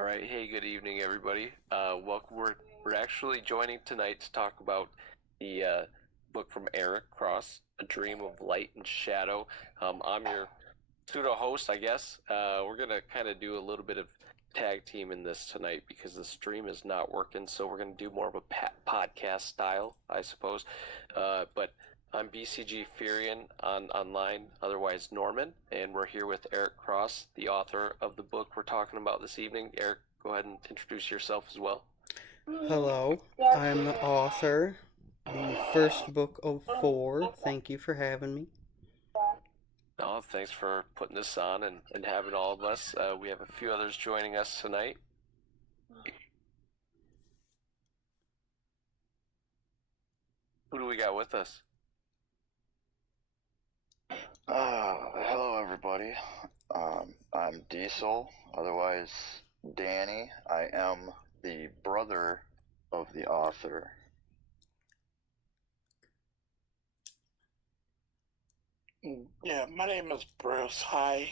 All right. Hey, good evening, everybody. Welcome. We're actually joining tonight to talk about the book from Eric Cross, A Dream of Light and Shadow. I'm your pseudo host, I guess. We're gonna kind of do a little bit of tag team in this tonight because the stream is not working, so we're gonna do more of a podcast style, I suppose. But I'm BCG Furion on online, otherwise Norman, and we're here with Eric Cross, the author of the book we're talking about this evening. Eric, go ahead and introduce yourself as well. Hello, I'm the author, the first book of four. Thank you for having me. No, thanks for putting this on and having all of us. We have a few others joining us tonight. Who do we got with us? Hello everybody. I'm Diesel, otherwise Danny. I am the brother of the author. Yeah, my name is Bruce. Hi.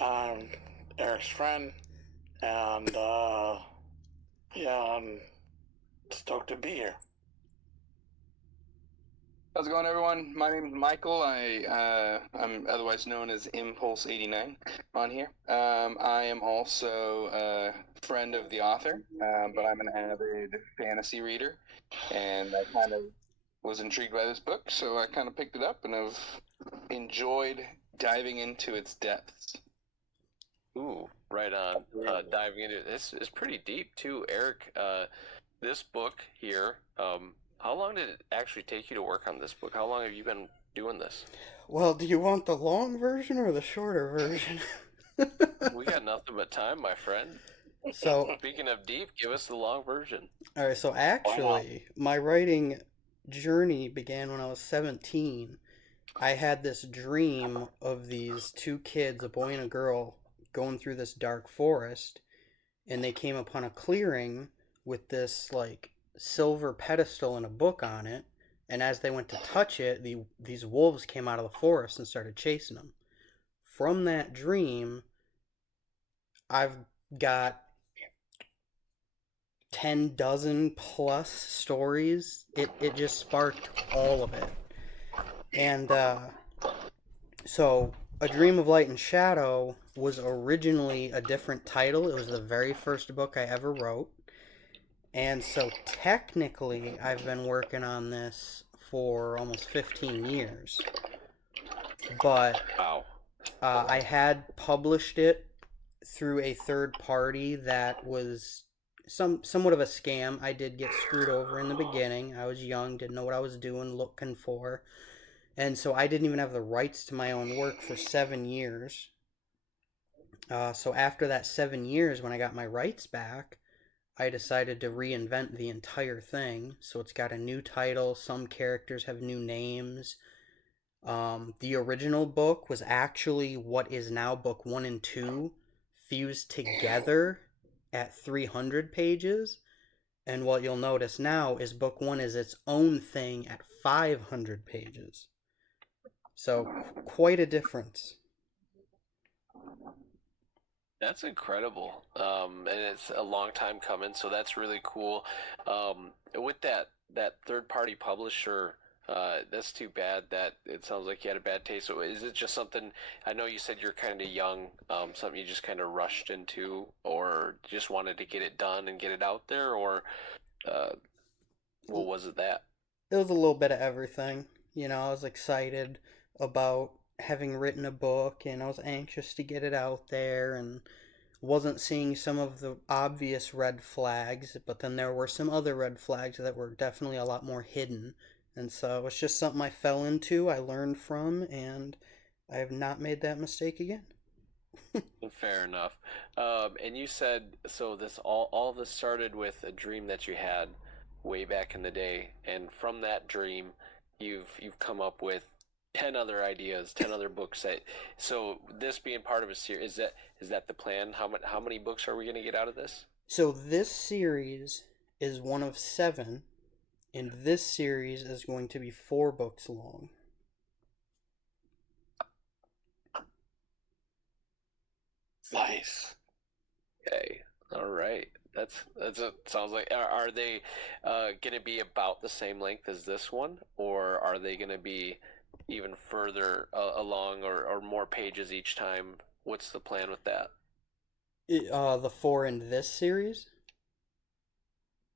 I'm Eric's friend, and yeah, I'm stoked to be here. How's it going, everyone? My name is Michael. I'm otherwise known as Impulse 89 on here. I am also a friend of the author, but I'm an avid fantasy reader, and I kind of was intrigued by this book, so I kind of picked it up and have enjoyed diving into its depths. Ooh, right on. Diving into this is pretty deep too, Eric. This book here. How long did it actually take you to work on this book? How long have you been doing this? Well, do you want the long version or the shorter version? We got nothing but time, my friend. So, Speaking of deep, give us the long version. alright, so actually, my writing journey began when I was 17. I had this dream of these two kids, a boy and a girl, going through this dark forest, and they came upon a clearing with this, like, silver pedestal and a book on it. And as they went to touch it, these wolves came out of the forest and started chasing them. From that dream, I've got 10 dozen plus stories. It just sparked all of it. And so, A Dream of Light and Shadow was originally a different title. It was the very first book I ever wrote. And so, technically, I've been working on this for almost 15 years. But Wow. I had published it through a third party that was somewhat of a scam. I did get screwed over in the beginning. I was young, didn't know what I was doing, looking for. And so I didn't even have the rights to my own work for 7 years. So after that 7 years, when I got my rights back, I decided to reinvent the entire thing. So it's got a new title, some characters have new names. The original book was actually what is now book one and two fused together at 300 pages. And what you'll notice now is book one is its own thing at 500 pages. So, quite a difference. That's incredible. And it's a long time coming, so that's really cool. With that third party publisher, that's too bad that it sounds like you had a bad taste. So is it just something, I know you said you're kind of young, something you just kind of rushed into or just wanted to get it done and get it out there, or uh, what was it that? It was a little bit of everything. I was excited about having written a book and I was anxious to get it out there and wasn't seeing some of the obvious red flags, but then there were some other red flags that were definitely a lot more hidden. And so it's just something I fell into, I learned from, and I have not made that mistake again. Fair enough. And you said so. This all this started with a dream that you had way back in the day, and from that dream, you've come up with 10 other ideas, 10 other books. That so this being part of a series, is that the plan? How many books are we gonna get out of this? So this series is one of seven, and this series is going to be 4 books long. Nice. Okay. All right. That's it. Sounds like are they going to be about the same length as this one, or are they going to be even further along, or more pages each time? What's the plan with that? The four in this series?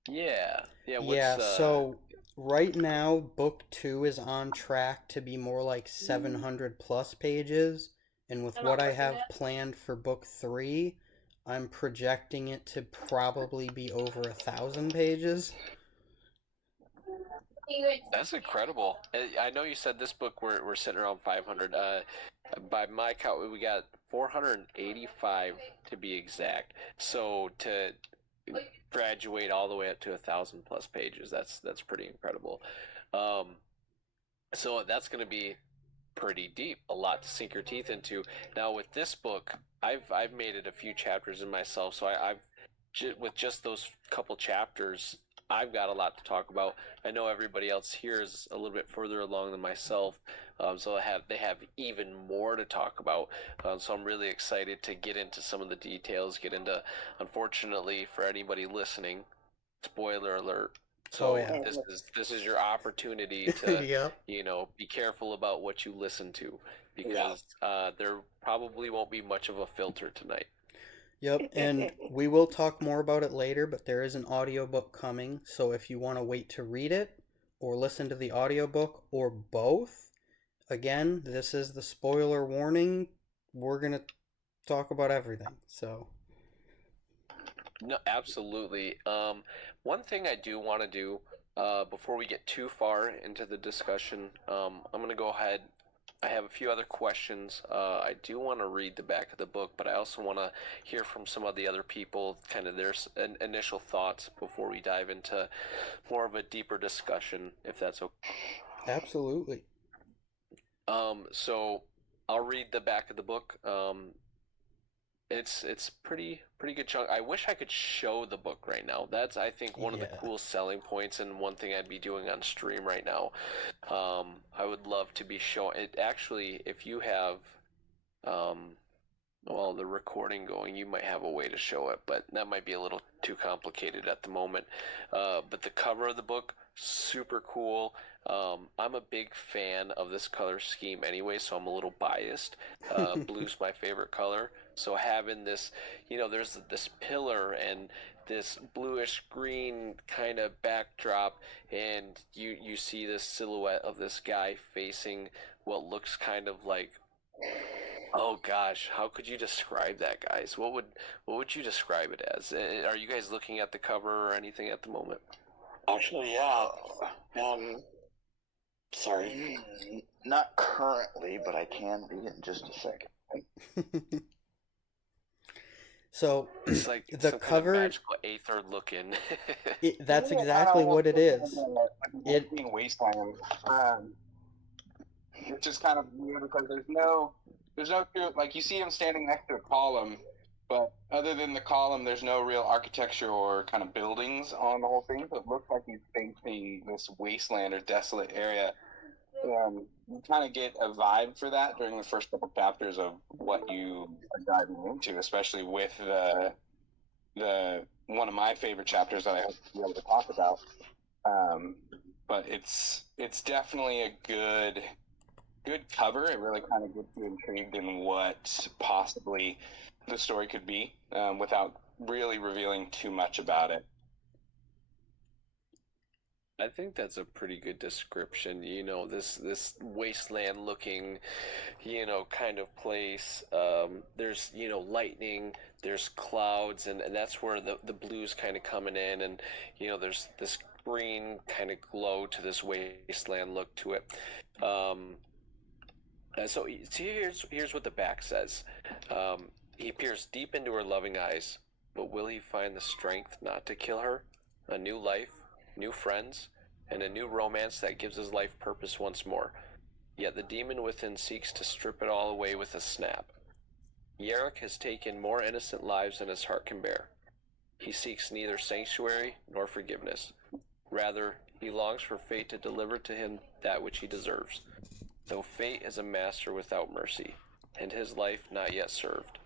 Yeah. Yeah. Yeah, so right now, book two is on track to be more like 700 plus pages. And with what I have planned for book three, I'm projecting it to probably be over 1,000 pages. That's incredible. I know you said this book we're sitting around 500. By my count, we got 485 to be exact. So to graduate all the way up to 1,000 plus pages, that's pretty incredible. Um, so that's going to be pretty deep, a lot to sink your teeth into. Now with this book, I've made it a few chapters in myself, so with just those couple chapters, I've got a lot to talk about. I know everybody else here is a little bit further along than myself, so they have even more to talk about. So I'm really excited to get into some of the details. Get into, unfortunately for anybody listening, spoiler alert. Oh, So yeah. this is your opportunity to Yep. be careful about what you listen to, because there probably won't be much of a filter tonight. Yep, and we will talk more about it later, but there is an audiobook coming, so if you want to wait to read it or listen to the audiobook or both, again, this is the spoiler warning. We're going to talk about everything. So, No, absolutely. One thing I do want to do before we get too far into the discussion, I'm going to go ahead. I have a few other questions. I do want to read the back of the book, but I also want to hear from some of the other people, kind of their initial thoughts before we dive into more of a deeper discussion, if that's okay. absolutely. So I'll read the back of the book. It's pretty good chunk. I wish I could show the book right now. That's, I think, one of the Yeah. cool selling points, and one thing I'd be doing on stream right now. I would love to be showing it. Actually, if you have well, the recording going, you might have a way to show it, but that might be a little too complicated at the moment. But the cover of the book, super cool. I'm a big fan of this color scheme anyway, so I'm a little biased. Blue's my favorite color, so having this, there's this pillar and this bluish green kind of backdrop, and you see this silhouette of this guy facing what looks kind of like, oh gosh, how could you describe that, guys? What would you describe it as? Are you guys looking at the cover or anything at the moment? Actually, yeah. Sorry. Not currently, but I can read it in just a second. So, It's like the some kind of cover, magical aether looking. that's exactly what it is. It, Being wasteland. It's just kind of weird because there's no like you see him standing next to a column, but other than the column, there's no real architecture or kind of buildings on the whole thing. So it looks like he's facing this wasteland or desolate area. You kind of get a vibe for that during the first couple chapters of what you are diving into, especially with the one of my favorite chapters that I hope to be able to talk about. But it's definitely a good cover. It really kind of gets you intrigued in what possibly the story could be, without really revealing too much about it. I think that's a pretty good description. This wasteland looking, kind of place. There's, lightning, there's clouds, and that's where the blues kind of coming in, and there's this green kind of glow to this wasteland look to it. So here's what the back says. He peers deep into her loving eyes, but will he find the strength not to kill her? A new life, new friends, and a new romance that gives his life purpose once more. Yet the demon within seeks to strip it all away with a snap. Yarrick has taken more innocent lives than his heart can bear. He seeks neither sanctuary nor forgiveness. Rather, he longs for fate to deliver to him that which he deserves, though fate is a master without mercy, and his life not yet served.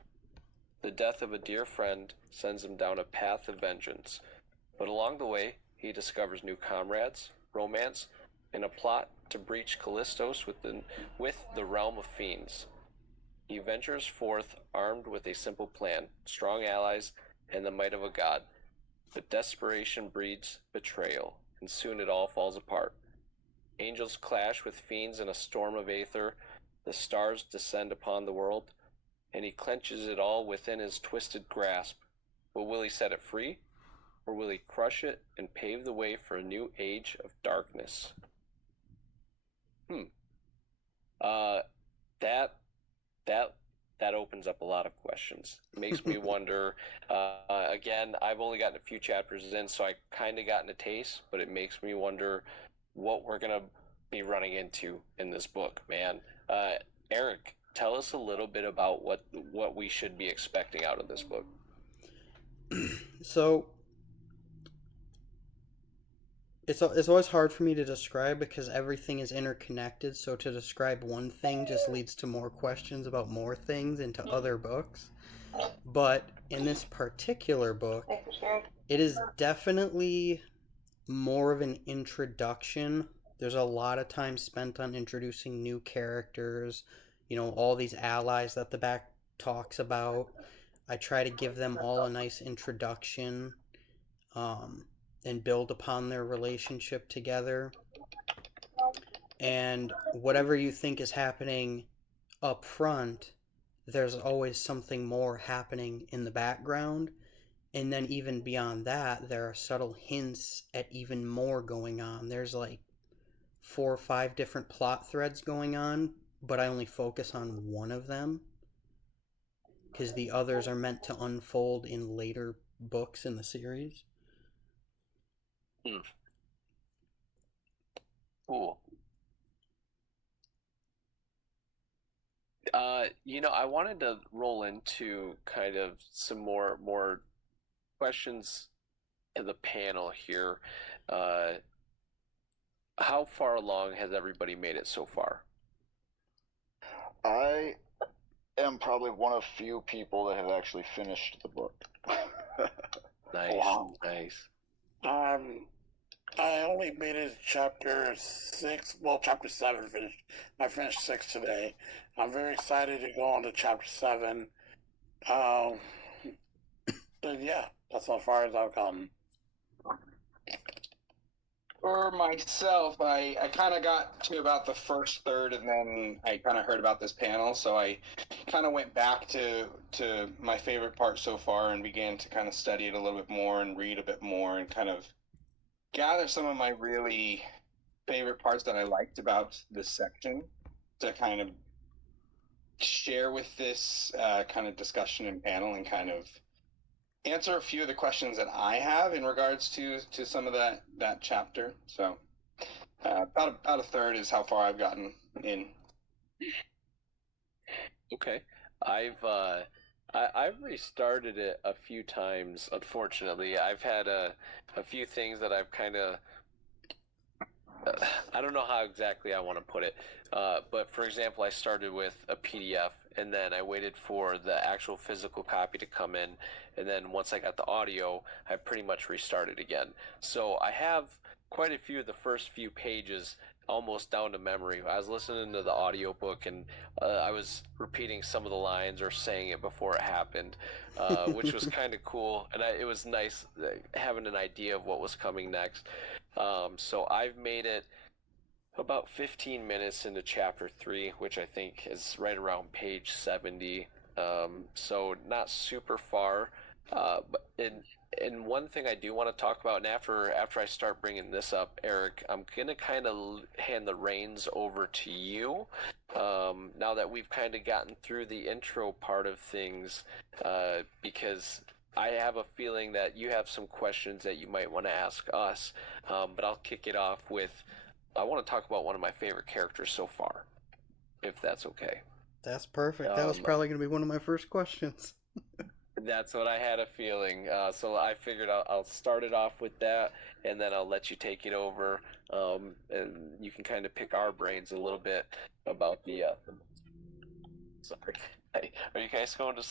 The death of a dear friend sends him down a path of vengeance, but along the way he discovers new comrades, romance, and a plot to breach Callistos with the realm of fiends. He ventures forth armed with a simple plan, strong allies, and the might of a god. But desperation breeds betrayal, and soon it all falls apart. Angels clash with fiends in a storm of aether, the stars descend upon the world, and he clenches it all within his twisted grasp. But will he set it free, or will he crush it and pave the way for a new age of darkness? That that opens up a lot of questions. It makes me wonder. Again, I've only gotten a few chapters in, so I kind of gotten a taste, but it makes me wonder what we're gonna be running into in this book, man. Eric, tell us a little bit about what we should be expecting out of this book. So it's always hard for me to describe because everything is interconnected. So to describe one thing just leads to more questions about more things into other books. But in this particular book, it is definitely more of an introduction. There's a lot of time spent on introducing new characters, all these allies that the back talks about. I try to give them all a nice introduction, and build upon their relationship together. And whatever you think is happening up front, there's always something more happening in the background. And then even beyond that, there are subtle hints at even more going on. There's like 4 or 5 different plot threads going on, but I only focus on one of them because the others are meant to unfold in later books in the series. Cool. I wanted to roll into kind of some more questions in the panel here. How far along has everybody made it so far? I am probably one of few people that have actually finished the book. Nice, Wow. nice. I only made it to chapter 6. Well, chapter 7 finished. I finished 6 today. I'm very excited to go on to chapter 7. And yeah, that's as far as I've gotten. For myself, I kind of got to about the first third, and then I kind of heard about this panel, so I kind of went back to my favorite part so far and began to kind of study it a little bit more and read a bit more and kind of gather some of my really favorite parts that I liked about this section to kind of share with this kind of discussion and panel and kind of answer a few of the questions that I have in regards to some of that chapter. So about a third is how far I've gotten in. Okay. I've restarted it a few times. Unfortunately, I've had a few things that I've kind of I don't know how exactly I want to put it, but for example, I started with a PDF, and then I waited for the actual physical copy to come in, and then once I got the audio, I pretty much restarted again. So I have quite a few of the first few pages almost down to memory. I was listening to the audiobook, and I was repeating some of the lines or saying it before it happened, which was kind of cool, and it was nice having an idea of what was coming next. So I've made it about 15 minutes into chapter 3, which I think is right around page 70. So not super far. But and one thing I do want to talk about, and after I start bringing this up, Eric, I'm gonna kind of hand the reins over to you. Now that we've kind of gotten through the intro part of things, because I have a feeling that you have some questions that you might want to ask us, but I'll kick it off with, I want to talk about one of my favorite characters so far, if that's okay. That's perfect. That was probably going to be one of my first questions. That's what I had a feeling. So I figured I'll start it off with that, and then I'll let you take it over, and you can kind of pick our brains a little bit about the. Sorry, are Are you guys going to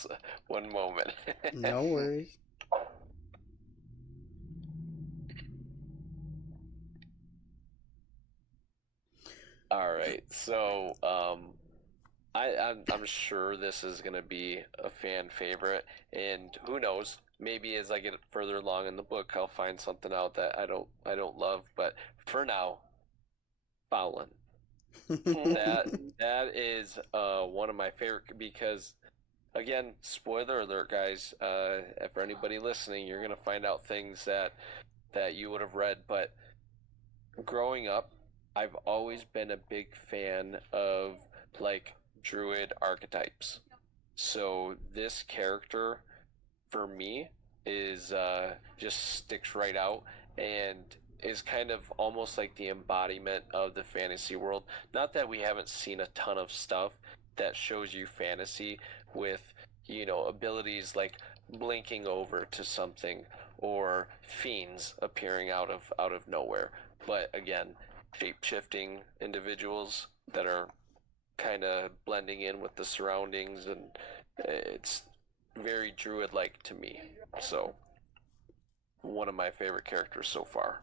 one moment? No worries. All right, so I'm sure this is gonna be a fan favorite, and who knows, maybe as I get further along in the book, I'll find something out that I don't love. But for now, Fowlin. That is one of my favorite because again, spoiler alert, guys. For anybody listening, you're gonna find out things that you would have read, but growing up, I've always been a big fan of like druid archetypes. So this character for me is just sticks right out and is kind of almost like the embodiment of the fantasy world. Not that we haven't seen a ton of stuff that shows you fantasy with, abilities like blinking over to something or fiends appearing out of nowhere. But again, shape-shifting individuals that are kind of blending in with the surroundings, and it's very druid-like to me. So, one of my favorite characters so far.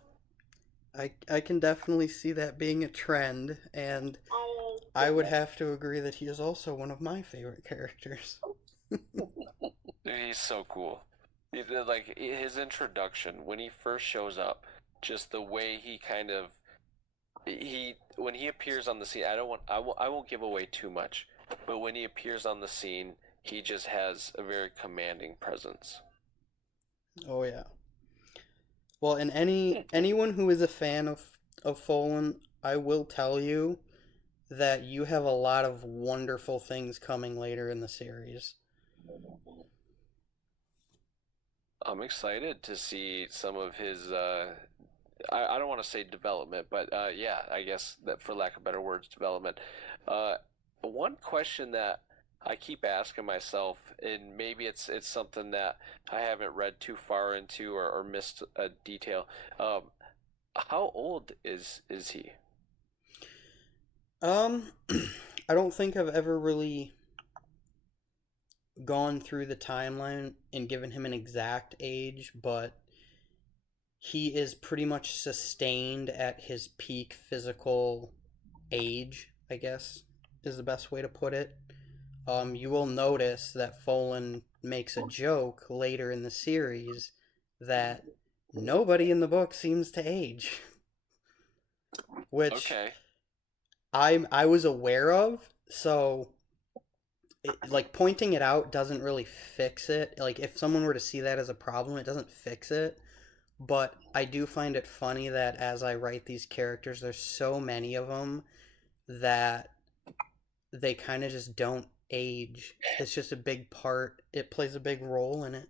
I can definitely see that being a trend, and I would have to agree that he is also one of my favorite characters. He's so cool. Like his introduction when he first shows up, just the way he kind of he when he appears on the scene. I won't give away too much, but when he appears on the scene, he just has a very commanding presence. Oh yeah. Well, and anyone who is a fan of Folan, I will tell you that you have a lot of wonderful things coming later in the series. I'm excited to see some of his. I don't want to say development, but yeah, I guess that for lack of better words, development. Uh, One question that I keep asking myself, and maybe it's something that I haven't read too far into or missed a detail. How old is he? Um, I don't think I've ever really gone through the timeline and given him an exact age, but he is pretty much sustained at his peak physical age, I guess, is the best way to put it. You will notice that Folan makes a joke later in the series that nobody in the book seems to age, which Okay. I was aware of, so like pointing it out doesn't really fix it. Like if someone were to see that as a problem, it doesn't fix it. But I do find it funny that as I write these characters, there's so many of them that they kind of just don't age. It's just a big part. It plays a big role in it.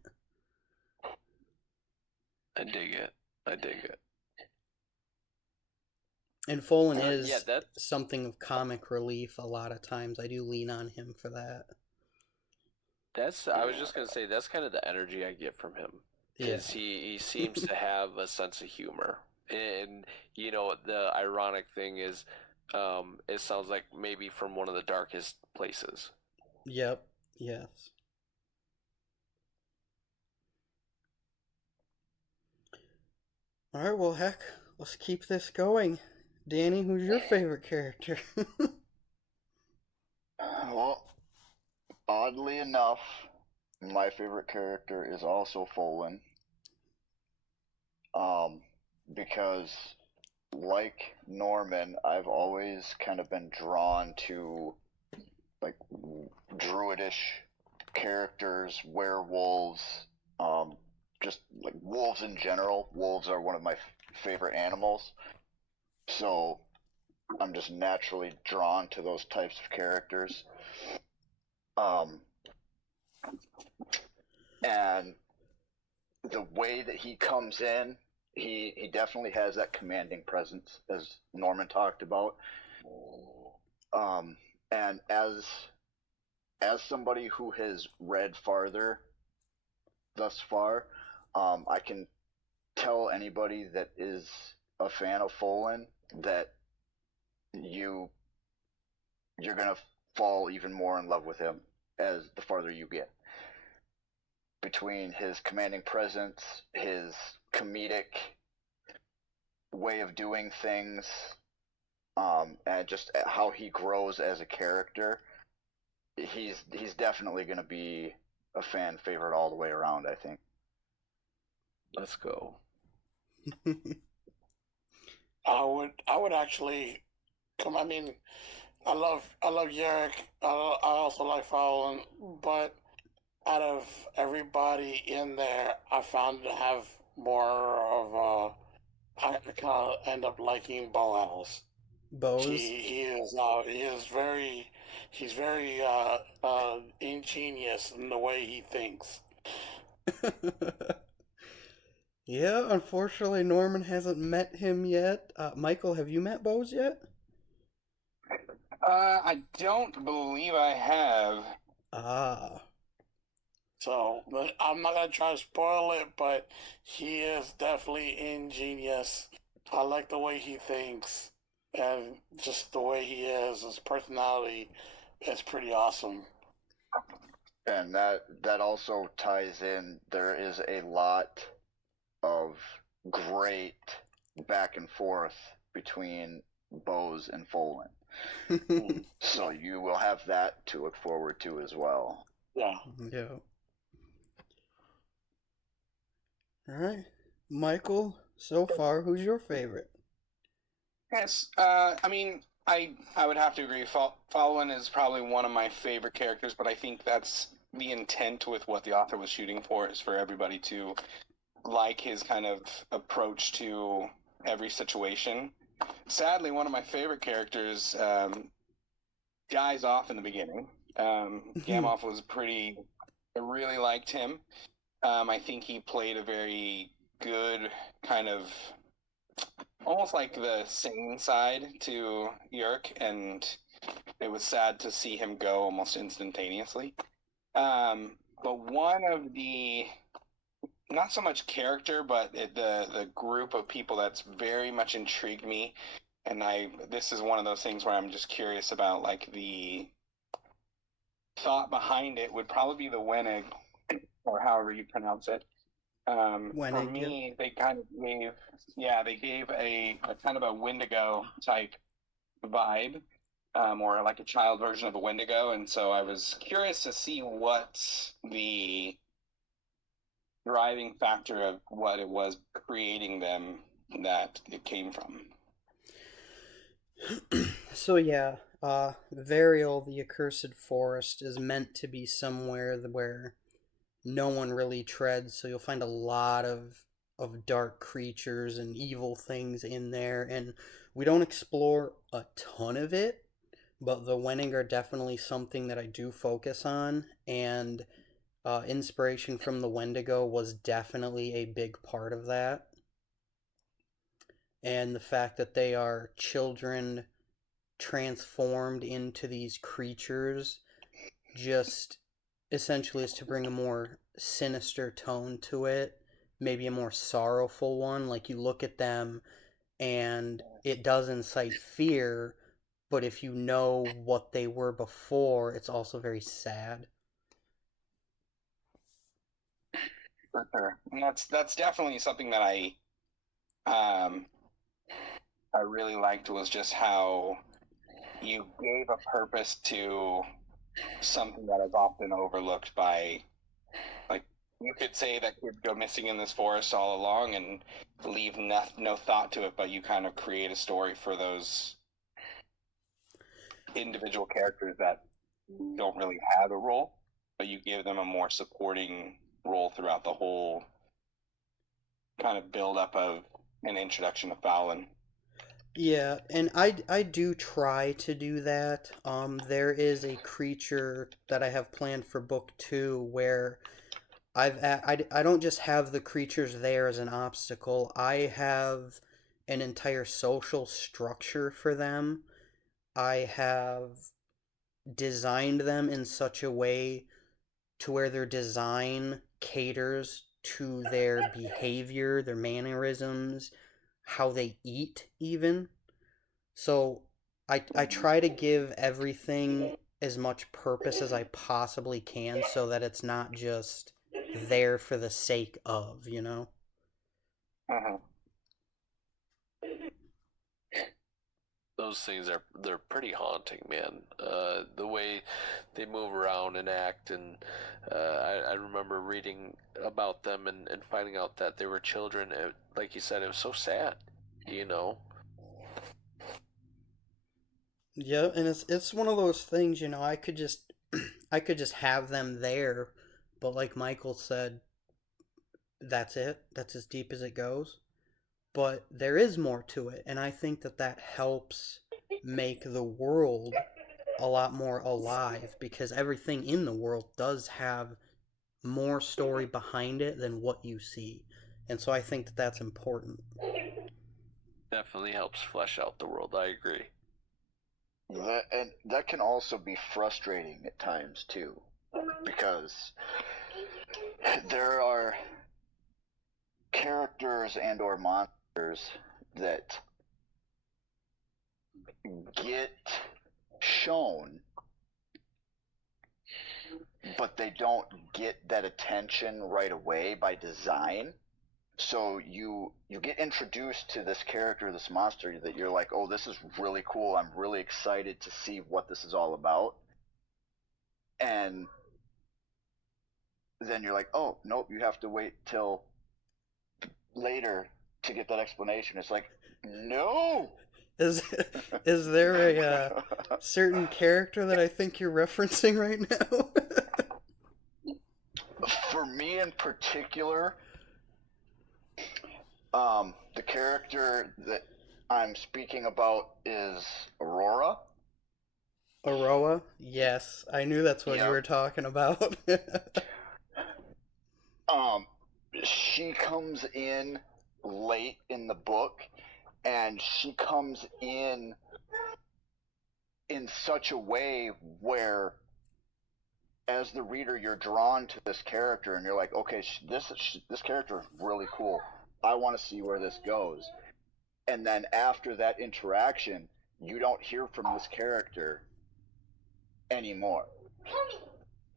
I dig it. I dig it. And Folan Yeah, is that's something of comic relief a lot of times. I do lean on him for that. that's. I was just gonna say that's kind of the energy I get from him, Yeah. because he seems to have a sense of humor, and the ironic thing is, it sounds like maybe from one of the darkest places. Yep. Yes. All right, well, heck, let's keep this going. Danny, who's your favorite character? Well, oddly enough, my favorite character is also Folan. Um, because like Norman, I've always kind of been drawn to like druidish characters, werewolves, um, just like wolves in general. Wolves are one of my favorite animals, so I'm just naturally drawn to those types of characters. Um, and the way that he comes in, he definitely has that commanding presence, as Norman talked about. Um, and as somebody who has read farther thus far, I can tell anybody that is a fan of Folan that you you're gonna fall even more in love with him. as the farther you get. Between his commanding presence, his comedic way of doing things, and just how he grows as a character, he's definitely going to be a fan favorite all the way around, I think. Let's go. I would actually come. I mean, I love Yarrick. I also like Fallon, but out of everybody in there, I found to have more of I kind of end up liking Bo Alice. Bose. He is very he's very ingenious in the way he thinks. Yeah, unfortunately, Norman hasn't met him yet. Michael, have you met Bose yet? I don't believe I have. Ah. So I'm not gonna try to spoil it, but he is definitely ingenious. I like the way he thinks, and just the way he is, his personality is pretty awesome. And that also ties in. There is a lot of great back and forth between Bose and Folan. So you will have that to look forward to as well. Yeah. Yeah. Alright. Michael, so far, who's your favorite? Yes, I mean, I would have to agree. Fallon is probably one of my favorite characters, but I think that's the intent with what the author was shooting for, is for everybody to like his kind of approach to every situation. Sadly, one of my favorite characters dies off in the beginning. Gamoff was I really liked him. I think he played a very good kind of, almost like the sane side to Yerk, and it was sad to see him go almost instantaneously. But one of the, not so much character, but the group of people that's very much intrigued me, and this is one of those things where I'm just curious about, like, the thought behind it, would probably be the Wenig, or however you pronounce it. For me, they kind of gave a kind of a Wendigo type vibe, or like a child version of a Wendigo, and so I was curious to see what the driving factor of what it was creating them that it came from. So yeah, Varial, the Accursed Forest, is meant to be somewhere where no one really treads, so you'll find a lot of dark creatures and evil things in there, and we don't explore a ton of it, but the Wenig are definitely something that I do focus on, and inspiration from the Wendigo was definitely a big part of that. And the fact that they are children transformed into these creatures just essentially is to bring a more sinister tone to it, maybe a more sorrowful one. Like, you look at them and it does incite fear, but if you know what they were before, it's also very sad. For sure. And that's definitely something that I really liked, was just how you gave a purpose to something that is often overlooked by, like, you could say that could go missing in this forest all along and leave no thought to it, but you kind of create a story for those individual characters that don't really have a role, but you give them a more supporting role throughout the whole kind of build up of an introduction to Fallon. Yeah, and I do try to do that. There is a creature that I have planned for book 2 where I don't just have the creatures there as an obstacle. I have an entire social structure for them. I have designed them in such a way to where their design caters to their behavior, their mannerisms, how they eat even. So I try to give everything as much purpose as I possibly can so that it's not just there for the sake of, you know? Uh-huh. Those things they're pretty haunting, man. The way they move around and act, and I remember reading about them and finding out that they were children. Like you said, it was so sad, you know. Yeah, and it's one of those things, you know, I could just I could just have them there, but like Michael said, that's it. That's as deep as it goes. But there is more to it, and I think that that helps make the world a lot more alive because everything in the world does have more story behind it than what you see. And so I think that that's important. Definitely helps flesh out the world. I agree. That can also be frustrating at times too, because there are characters and or monsters that get shown, but they don't get that attention right away by design. So you get introduced to this character, this monster that you're like, oh, this is really cool. I'm really excited to see what this is all about. And then you're like, oh, nope, you have to wait till later to get that explanation. It's like, no. Is is there a certain character that I think you're referencing right now? For me in particular, the character that I'm speaking about is Aurora. Aroa? Yes, I knew that's what you Yep. were talking about. Um, she comes in late in the book, and she comes in such a way where, as the reader, you're drawn to this character, and you're like, okay, this character is really cool. I want to see where this goes. And then after that interaction, you don't hear from this character anymore,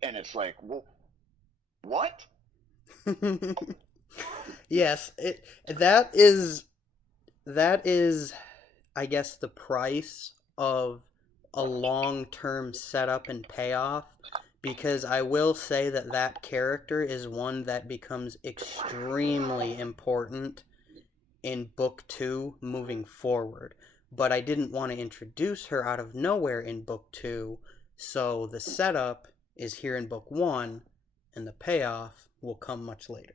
and it's like, well, what? Yes, that is I guess the price of a long-term setup and payoff because I will say that that character is one that becomes extremely important in book 2 moving forward. But I didn't want to introduce her out of nowhere in book 2, so the setup is here in book 1 and the payoff will come much later.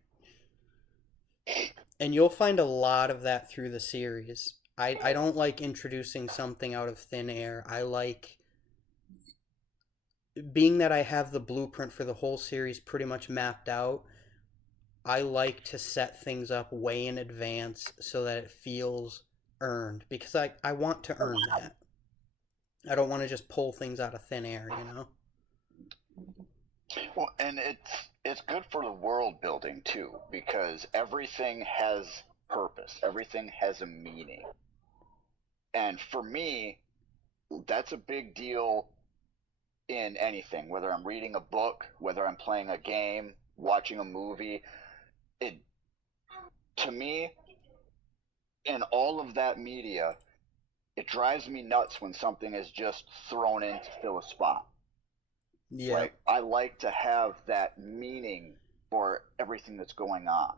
And you'll find a lot of that through the series. I don't like introducing something out of thin air. I like, being that I have the blueprint for the whole series pretty much mapped out, I like to set things up way in advance so that it feels earned because I want to earn that. I don't want to just pull things out of thin air, you know? Well, and it's good for the world building too, because everything has purpose. Everything has a meaning. And for me, that's a big deal in anything, whether I'm reading a book, whether I'm playing a game, watching a movie. It, to me, in all of that media, it drives me nuts when something is just thrown in to fill a spot. Yeah. Like, I like to have that meaning for everything that's going on.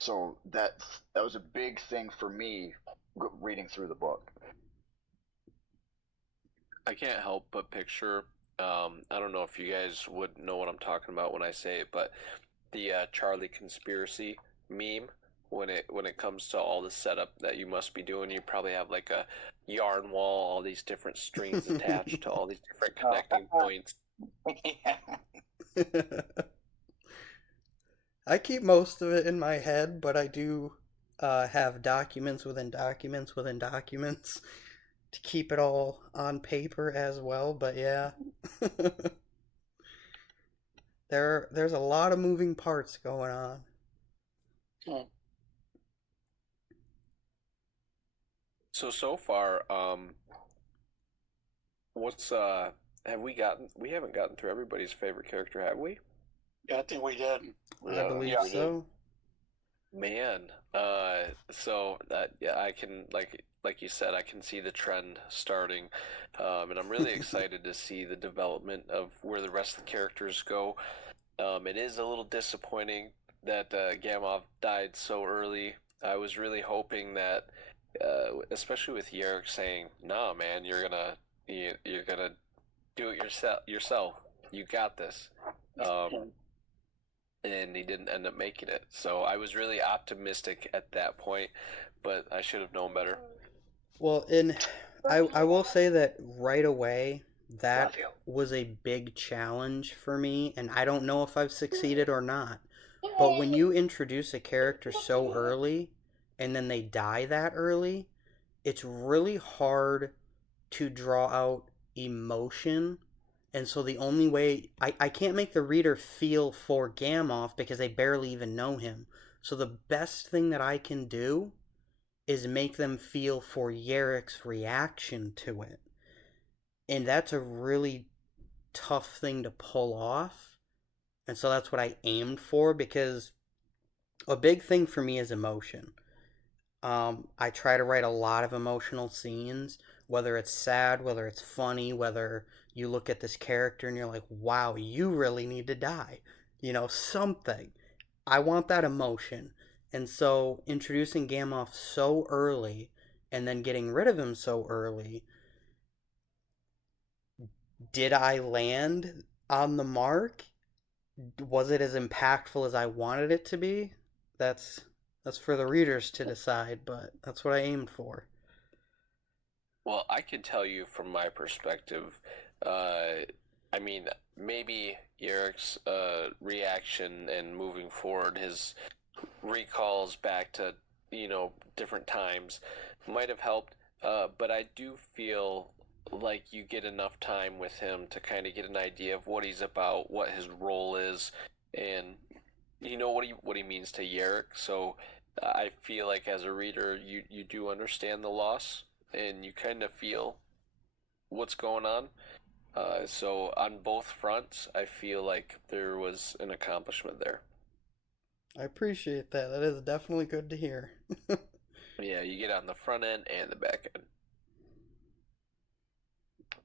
So that was a big thing for me reading through the book. I can't help but picture. I don't know if you guys would know what I'm talking about when I say it, but the Charlie conspiracy meme when it comes to all the setup that you must be doing, you probably have like a yarn wall, all these different strings attached to all these different connecting points. Yeah. I keep most of it in my head, but I do have documents within documents within documents to keep it all on paper as well. But yeah, there's a lot of moving parts going on. Oh, So far, what's we haven't gotten through everybody's favorite character, have we? Yeah, I think we did. I Yeah, believe yeah, we did. so. Man, so that yeah, I can like you said, I can see the trend starting, and I'm really excited to see the development of where the rest of the characters go. It is a little disappointing that Gamov died so early. I was really hoping that, especially with Yerrick saying, "Nah, man, you're gonna do it yourself. You got this." Um, and he didn't end up making it. So I was really optimistic at that point, but I should have known better. Well, I will say that right away that was a big challenge for me, and I don't know if I've succeeded or not. But when you introduce a character so early and then they die that early, it's really hard to draw out emotion. And so the only way I can't make the reader feel for Gamoth because they barely even know him. So the best thing that I can do is make them feel for Yarrick's reaction to it. And that's a really tough thing to pull off. And so that's what I aimed for because a big thing for me is emotion. I try to write a lot of emotional scenes, whether it's sad, whether it's funny, whether you look at this character and you're like, wow, you really need to die. Something. I want that emotion. And so introducing Gamoth so early and then getting rid of him so early, did I land on the mark? Was it as impactful as I wanted it to be? That's that's for the readers to decide, but that's what I aimed for. Well, I can tell you from my perspective, I mean, maybe Eric's reaction and moving forward, his recalls back to, different times might have helped, but I do feel like you get enough time with him to kind of get an idea of what he's about, what his role is, and what he means to Yerrick. So I feel like as a reader, you do understand the loss, and you kind of feel what's going on. So on both fronts, I feel like there was an accomplishment there. I appreciate that. That is definitely good to hear. Yeah, you get on the front end and the back end.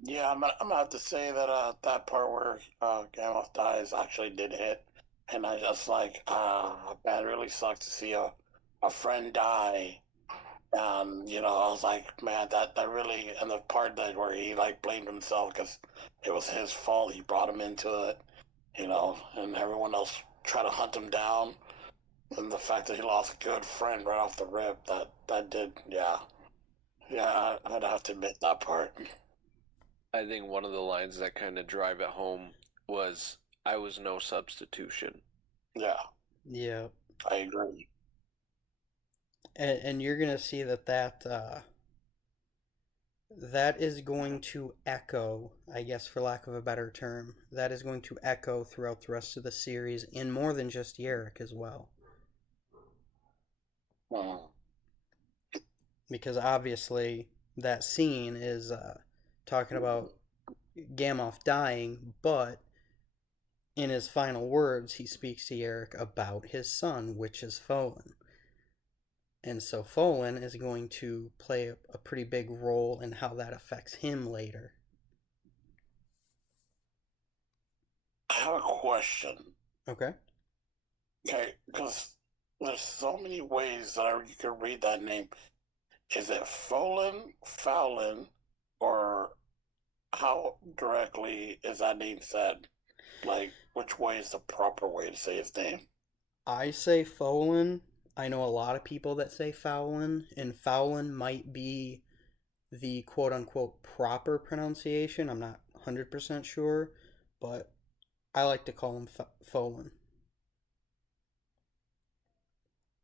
Yeah, I'm gonna have to say that that part where Gammoth dies actually did hit, and I just like man, it really sucks to see a friend die. I was like, man, that really, and the part that where he like blamed himself because it was his fault. He brought him into it, and everyone else tried to hunt him down. And the fact that he lost a good friend right off the rip, that did, yeah, I'd have to admit that part. I think one of the lines that kind of drive it home was, "I was no substitution." Yeah, Yeah. I agree. And you're going to see that is going to echo, I guess for lack of a better term, that is going to echo throughout the rest of the series in more than just Yerrick as well. Mm. Because obviously that scene is talking about Gamoth dying, but in his final words, he speaks to Yerrick about his son, which is Folan. And so Folan is going to play a pretty big role in how that affects him later. I have a question. Okay. Okay, because there's so many ways that you can read that name. Is it Folan, Fowlin, or how directly is that name said? Like, which way is the proper way to say his name? I say Folan. I know a lot of people that say Fowlin, and Fowlin might be the quote unquote proper pronunciation. I'm not 100% sure, but I like to call him Folan.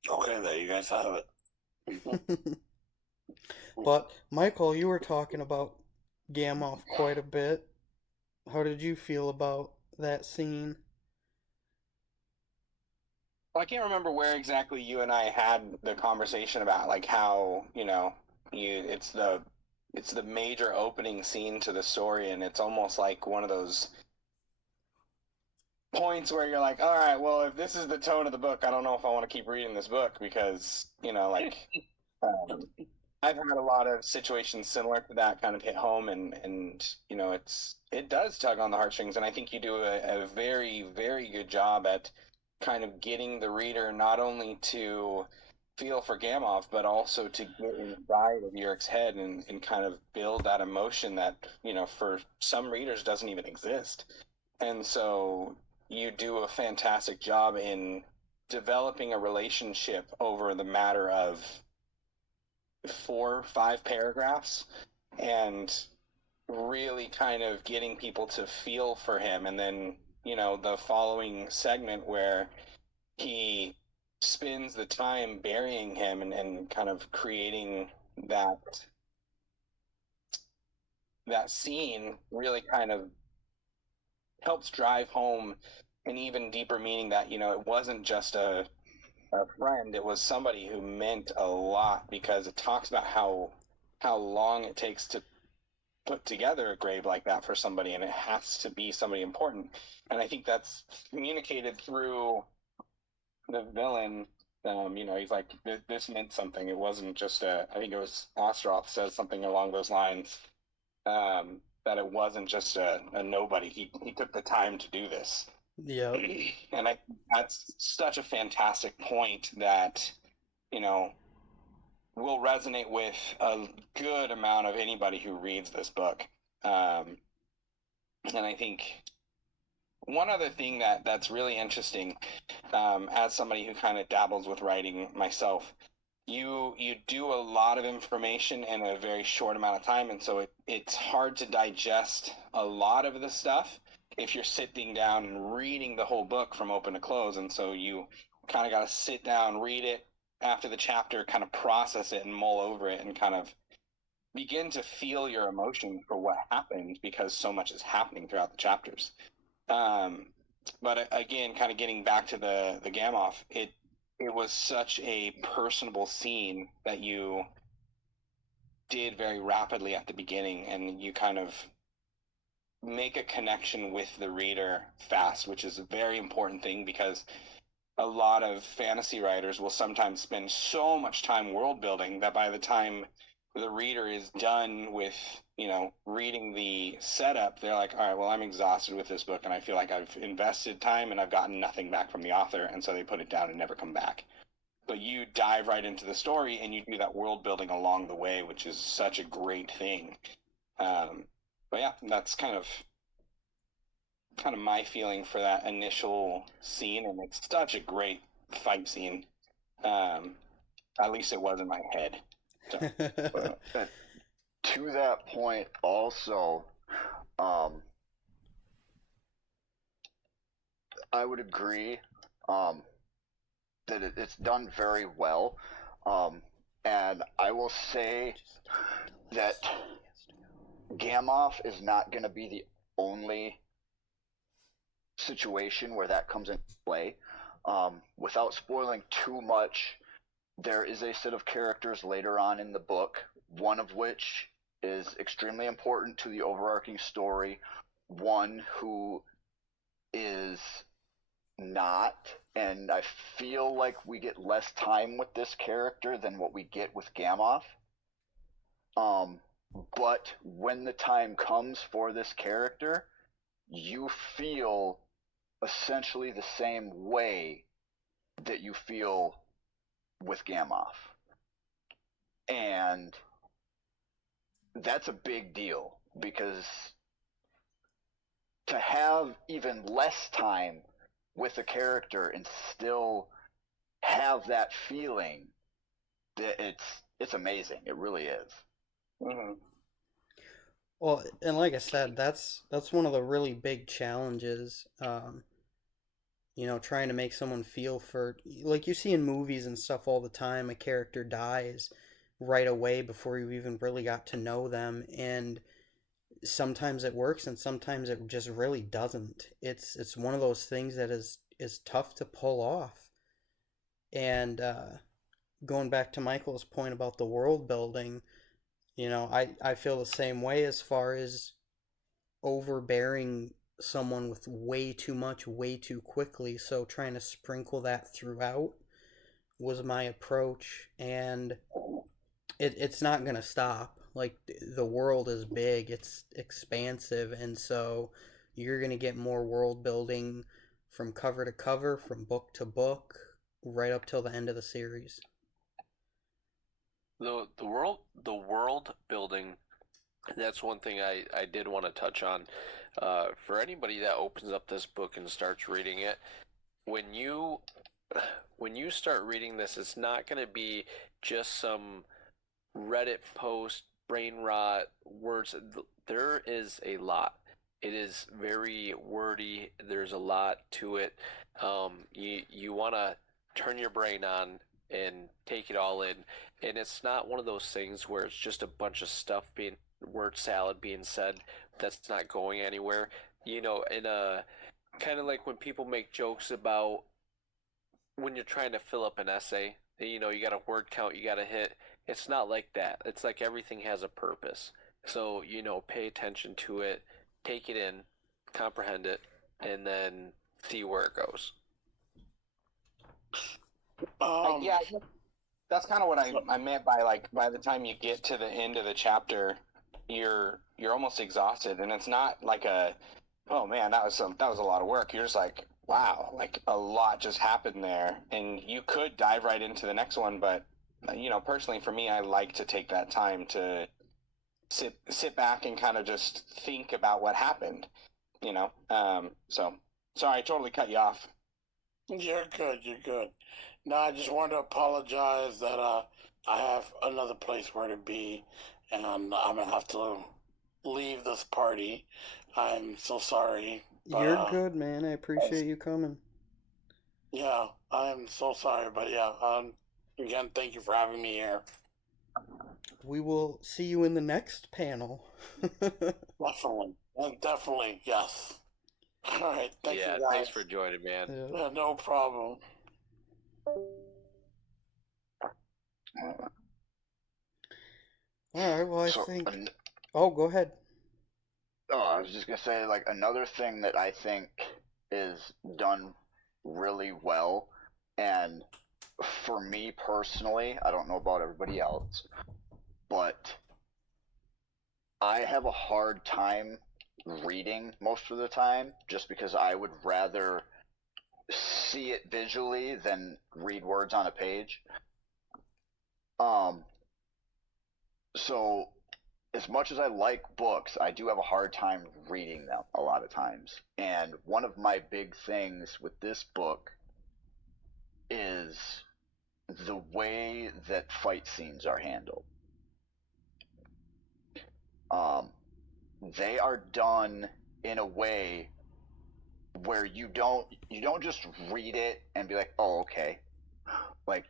Okay, there you guys have it. But, Michael, you were talking about Gamoth quite a bit. How did you feel about that scene? Well, I can't remember where exactly you and I had the conversation about like how it's the it's the major opening scene to the story, and it's almost like one of those points where you're like, all right, well, if this is the tone of the book, I don't know if I want to keep reading this book, because like um, I've had a lot of situations similar to that kind of hit home, and it does tug on the heartstrings, and I think you do a very, very good job at kind of getting the reader not only to feel for Gamoff, but also to get inside of Yurik's head and kind of build that emotion that, for some readers doesn't even exist. And so you do a fantastic job in developing a relationship over the matter of 4 or 5 paragraphs, and really kind of getting people to feel for him. And then, the following segment where he spends the time burying him and kind of creating that scene really kind of helps drive home an even deeper meaning that, it wasn't just a friend, it was somebody who meant a lot, because it talks about how long it takes to put together a grave like that for somebody, and it has to be somebody important. And I think that's communicated through the villain. He's like, this meant something. It wasn't just I think it was Ostroth says something along those lines, that it wasn't just a nobody. He took the time to do this. Yeah. And that's such a fantastic point that, will resonate with a good amount of anybody who reads this book. And I think one other thing that's really interesting, as somebody who kind of dabbles with writing myself, you do a lot of information in a very short amount of time, and so it's hard to digest a lot of the stuff if you're sitting down and reading the whole book from open to close. And so you kind of got to sit down, read it after the chapter, kind of process it and mull over it, and kind of begin to feel your emotion for what happened, because so much is happening throughout the chapters. But again, kind of getting back to the Gamoff, it was such a personable scene that you did very rapidly at the beginning, and you kind of make a connection with the reader fast, which is a very important thing, because a lot of fantasy writers will sometimes spend so much time world building that by the time the reader is done with, reading the setup, they're like, all right, well, I'm exhausted with this book, and I feel like I've invested time and I've gotten nothing back from the author, and so they put it down and never come back. But you dive right into the story, and you do that world building along the way, which is such a great thing. But yeah, that's kind of my feeling for that initial scene, and it's such a great fight scene. At least it was in my head. So, to that point, also, I would agree that it's done very well, and I will say that Gamoff is not going to be the only situation where that comes into play. Without spoiling too much, there is a set of characters later on in the book, one of which is extremely important to the overarching story, one who is not, and I feel like we get less time with this character than what we get with Gamoff. But when the time comes for this character, you feel essentially the same way that you feel with Gamoff. And that's a big deal, because to have even less time with a character and still have that feeling, that it's amazing. It really is. mm-hmm. Well, and like I said, that's one of the really big challenges. Trying to make someone feel for, like you see in movies and stuff all the time, a character dies right away before you even really got to know them, and sometimes it works and sometimes it just really doesn't. It's one of those things that is tough to pull off. And going back to Michael's point about the world building, I feel the same way as far as overbearing someone with way too much way too quickly. So trying to sprinkle that throughout was my approach, and it's not going to stop. Like, the world is big, it's expansive, and so you're going to get more world building from cover to cover, from book to book, right up till the end of the series. The world building, that's one thing I did want to touch on. For anybody that opens up this book and starts reading it, when you when you start reading this, it's not going to be just some Reddit post, brain rot words. There is a lot. It is very wordy. There's a lot to it. You want to turn your brain on and take it all in. And it's not one of those things where it's just a bunch of stuff being word salad being said that's not going anywhere. In a kind of like when people make jokes about when you're trying to fill up an essay, you got a word count you got to hit. It's not like that. It's like everything has a purpose. So, pay attention to it, take it in, comprehend it, and then see where it goes. Yeah, I guess that's kind of what I meant by, like, by the time you get to the end of the chapter, you're almost exhausted, and it's not like oh man, that was a lot of work. You're just like, wow, like a lot just happened there, and you could dive right into the next one, but personally for me, I like to take that time to sit back and kind of just think about what happened. So sorry, I totally cut you off. You're good. You're good. No, I just wanted to apologize that I have another place where to be, and I'm gonna have to leave this party. I'm so sorry. But, You're good, man. I appreciate you coming. yeah, I'm so sorry. But yeah, again, thank you for having me here. We will see you in the next panel. Definitely. Definitely, yes. All right, thank you Yeah, guys. thanks for joining, man. Yeah. Yeah, no problem. All right, well, I So, think. Oh, go ahead. I was just gonna say, like, another thing that I think is done really well, and for me personally, I don't know about everybody else, but I have a hard time reading most of the time, just because I would rather see it visually than read words on a page. So as much as I like books, I do have a hard time reading them a lot of times. And one of my big things with this book is the way that fight scenes are handled. They are done in a way where you don't just read it and be like, oh, okay. Like,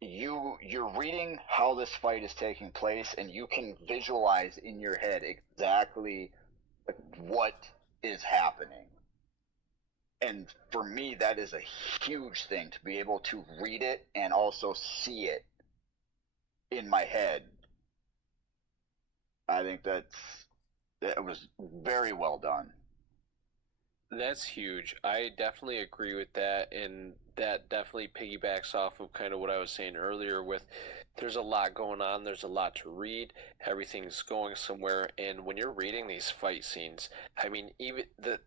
you're reading how this fight is taking place, and you can visualize in your head exactly what is happening. And for me, that is a huge thing, to be able to read it and also see it in my head. I think that was very well done. That's huge. I definitely agree with that, and that definitely piggybacks off of kind of what I was saying earlier with there's a lot going on, there's a lot to read, everything's going somewhere, and when you're reading these fight scenes, I mean, even the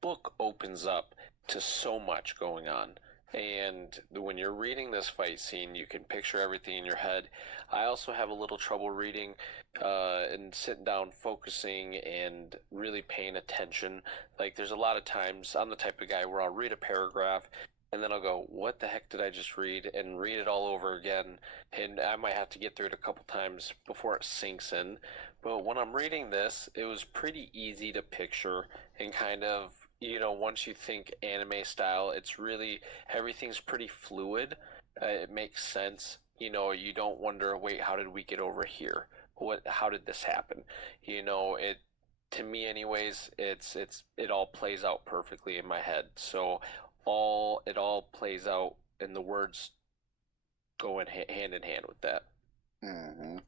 book opens up to so much going on. And when you're reading this fight scene, you can picture everything in your head. I also have a little trouble reading and sitting down, focusing, and really paying attention. Like, there's a lot of times I'm the type of guy where I'll read a paragraph and then I'll go, what the heck did I just read? And read it all over again. And I might have to get through it a couple times before it sinks in. But when I'm reading this, it was pretty easy to picture and kind of, once you think anime style, it's really, everything's pretty fluid. It makes sense. You don't wonder, wait, how did we get over here? How did this happen? It, to me anyways, it all plays out perfectly in my head. So it all plays out, and the words go hand in hand with that. Mm-hmm.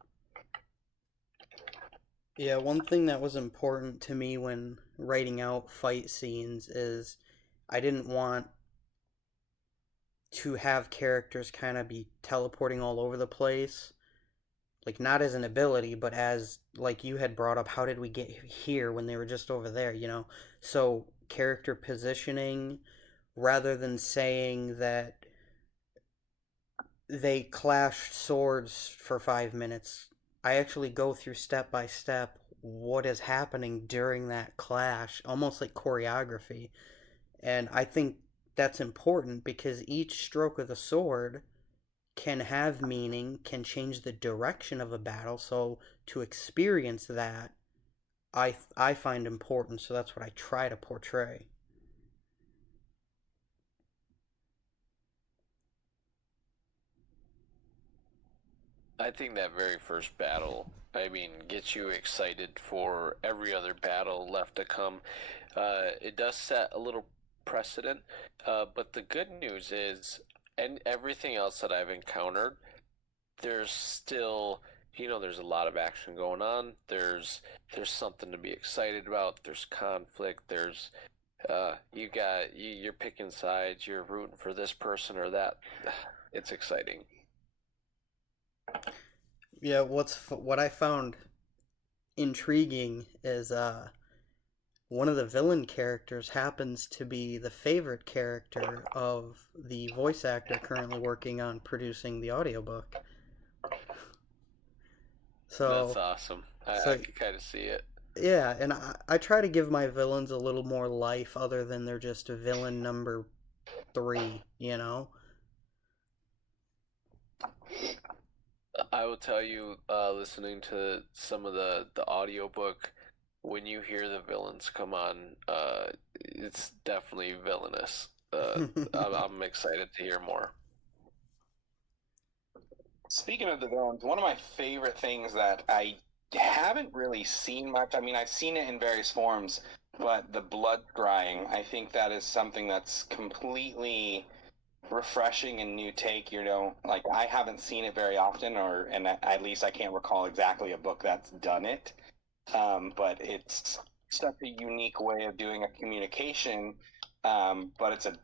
Yeah, one thing that was important to me when writing out fight scenes is I didn't want to have characters kind of be teleporting all over the place. Like, not as an ability, but as, like, you had brought up, how did we get here when they were just over there, you know? So, character positioning, rather than saying that they clashed swords for 5 minutes, I actually go through step by step what is happening during that clash, almost like choreography. And I think that's important because each stroke of the sword can have meaning, can change the direction of a battle. So to experience that, I find important. So that's what I try to portray. I think that very first battle, I mean, gets you excited for every other battle left to come. It does set a little precedent, but the good news is, and everything else that I've encountered, there's still, there's a lot of action going on. There's something to be excited about. There's conflict. You're picking sides. You're rooting for this person or that. It's exciting. Yeah, what I found intriguing is one of the villain characters happens to be the favorite character of the voice actor currently working on producing the audiobook. That's So, awesome. I so can kind of see it. yeah, and I try to give my villains a little more life other than they're just a villain number three, you know? I will tell you, listening to some of the audiobook, when you hear the villains come on, it's definitely villainous. I'm excited to hear more. Speaking of the villains, one of my favorite things that I haven't really seen much, I mean, I've seen it in various forms, but the blood scrying, I think that is something that's completely refreshing and new take. You know, like I haven't seen it very often, and at least I can't recall exactly a book that's done it. But it's such a unique way of doing a communication. But it's a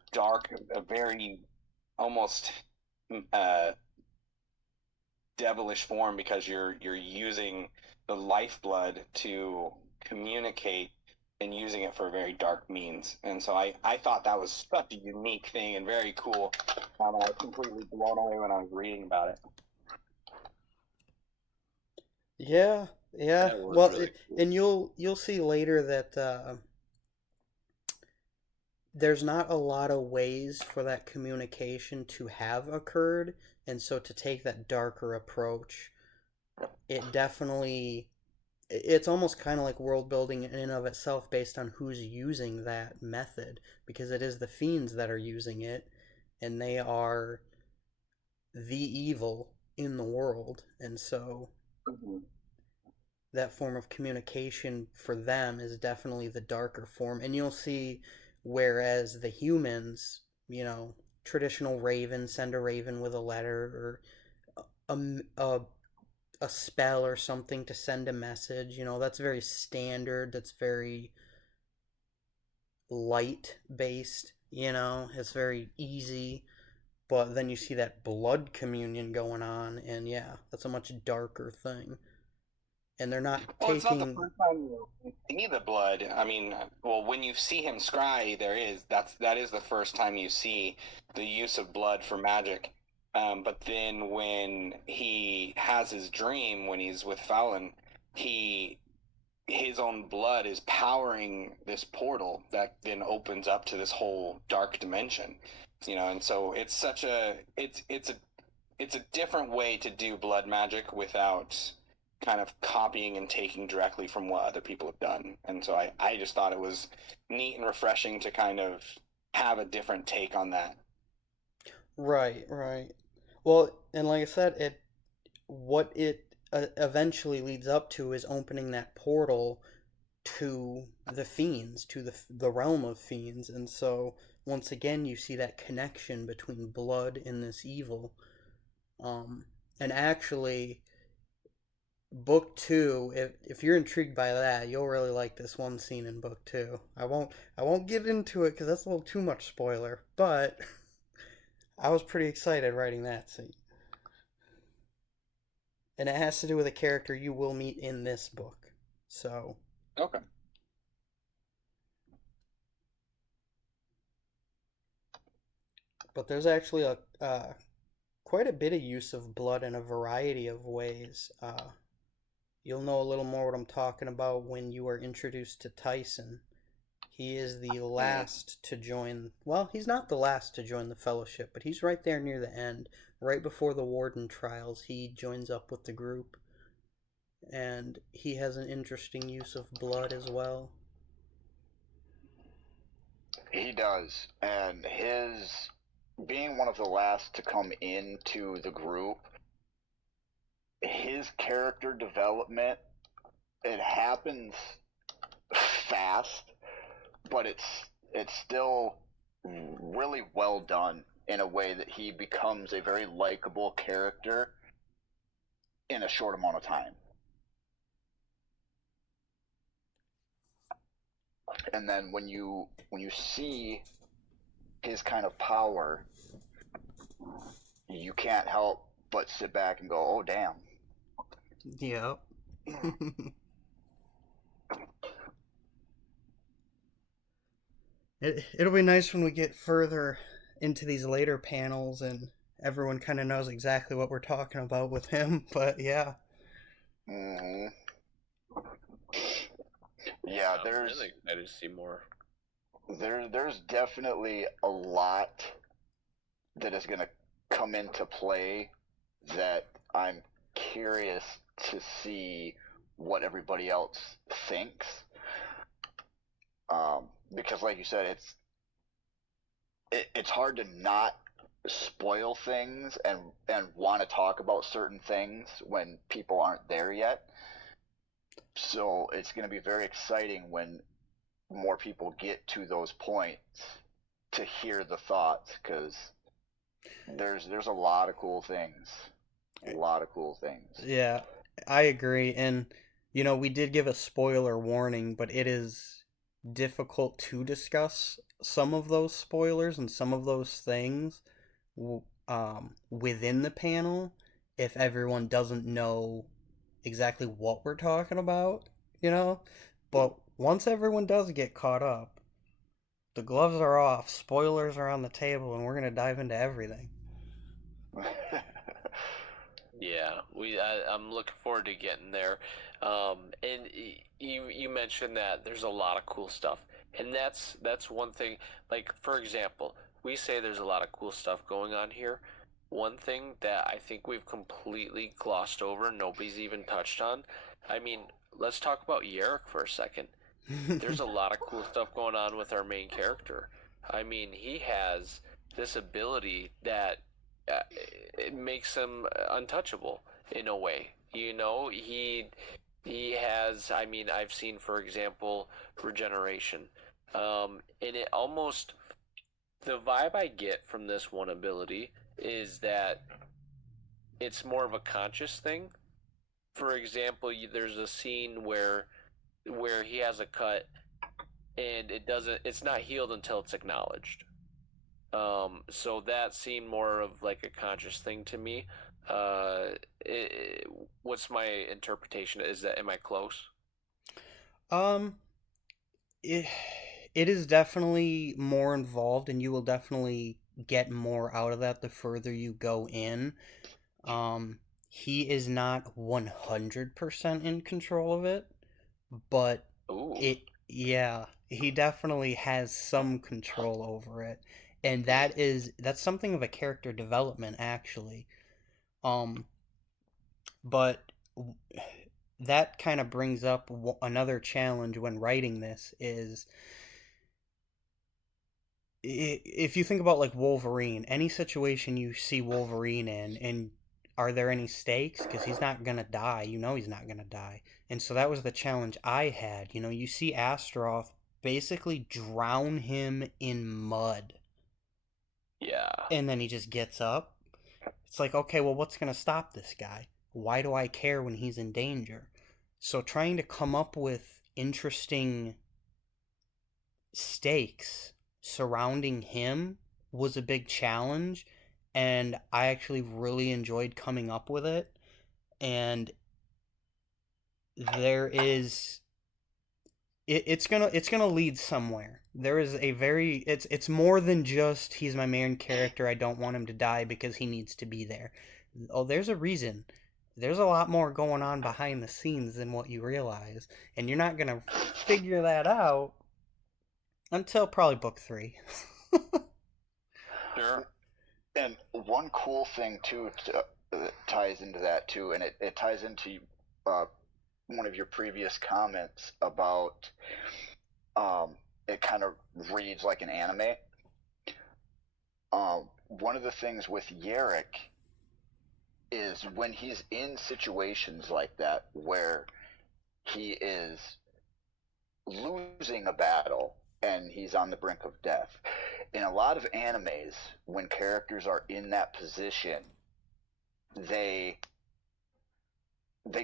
very almost uh, devilish form because you're using the lifeblood to communicate and using it for very dark means. And so I thought that was such a unique thing and very cool. I was completely blown away when I was reading about it. Yeah, yeah. That was Well, really cool. and you'll see later that there's not a lot of ways for that communication to have occurred, and so to take that darker approach, it definitely it's almost kind of like world building in and of itself based on who's using that method because it is the fiends that are using it and they are the evil in the world, and so Mm-hmm. that form of communication for them is definitely the darker form. And you'll see, whereas the humans, traditional raven, send a raven with a letter or a spell or something to send a message, that's very standard, that's very light based, it's very easy. But then you see that blood communion going on, and yeah, that's a much darker thing. And they're not Well, it's not the taking. first time you see the blood. I mean, well, when you see him scry, that is the first time you see the use of blood for magic. But then when he has his dream when he's with Fallon, he his own blood is powering this portal that then opens up to this whole dark dimension. And so it's a different way to do blood magic without kind of copying and taking directly from what other people have done. And so I just thought it was neat and refreshing to kind of have a different take on that. Right, right. Well, and like I said, what it eventually leads up to is opening that portal to the fiends, to the realm of fiends, and so once again you see that connection between blood and this evil. And actually, book 2, if you're intrigued by that, you'll really like this one scene in book 2. I won't get into it because that's a little too much spoiler, but I was pretty excited writing that scene. And it has to do with a character you will meet in this book. So, Okay. but there's actually a quite a bit of use of blood in a variety of ways. You'll know a little more what I'm talking about when you are introduced to Tyson. He is the last to join. Well, he's not the last to join the Fellowship, but he's right there near the end. Right before the Warden trials, he joins up with the group. And he has an interesting use of blood as well. He does, and his being one of the last to come into the group, his character development, it happens fast, but it's still really well done in a way that he becomes a very likable character in a short amount of time. And then when you see his kind of power, you can't help but sit back and go, "Oh, damn." Yep. It'll be nice when we get further into these later panels and everyone kind of knows exactly what we're talking about with him, but yeah. Hmm. Yeah, I'm there's really excited to see more. there's definitely a lot that is going to come into play that I'm curious to see what everybody else thinks. Because, like you said, it's hard to not spoil things and want to talk about certain things when people aren't there yet. So it's going to be very exciting when more people get to those points to hear the thoughts, because there's a lot of cool things. A lot of cool things. Yeah, I agree. And, we did give a spoiler warning, but it is difficult to discuss some of those spoilers and some of those things within the panel if everyone doesn't know exactly what we're talking about, But once everyone does get caught up, the gloves are off, spoilers are on the table, and we're going to dive into everything. Yeah, I'm looking forward to getting there. And you mentioned that there's a lot of cool stuff, and that's one thing. Like, for example, we say there's a lot of cool stuff going on here. One thing that I think we've completely glossed over, nobody's even touched on. I mean, let's talk about Yarrick for a second. There's a lot of cool stuff going on with our main character. I mean, he has this ability that uh, it makes him untouchable in a way. He has. I mean, I've seen, for example, regeneration, and it almost the vibe I get from this one ability is that it's more of a conscious thing. For example, there's a scene where he has a cut and it's not healed until it's acknowledged. So that seemed more of like a conscious thing to me. What's my interpretation? Am I close? Um, it, it is definitely more involved, and you will definitely get more out of that the further you go in. He is not 100% in control of it, but Ooh. yeah, he definitely has some control over it. And that's something of a character development, actually. Um, but that kind of brings up another challenge when writing this is if you think about like Wolverine, any situation you see Wolverine in, and are there any stakes? Because he's not gonna die. He's not gonna die. And so that was the challenge I had. You see Astaroth basically drown him in mud, Yeah. and then he just gets up. It's like, okay, well, what's gonna stop this guy? why do I care when he's in danger? So trying to come up with interesting stakes surrounding him was a big challenge, and I actually really enjoyed coming up with it. And there is it's gonna lead somewhere. There is a very it's more than just he's my main character, I don't want him to die because he needs to be there. Oh, there's a reason. There's a lot more going on behind the scenes than what you realize, and you're not gonna figure that out until probably book 3. Sure. And one cool thing too ties into that too, and it ties into one of your previous comments about it kind of reads like an anime. One of the things with Yarrick is when he's in situations like that where he is losing a battle and he's on the brink of death. In a lot of animes, when characters are in that position, they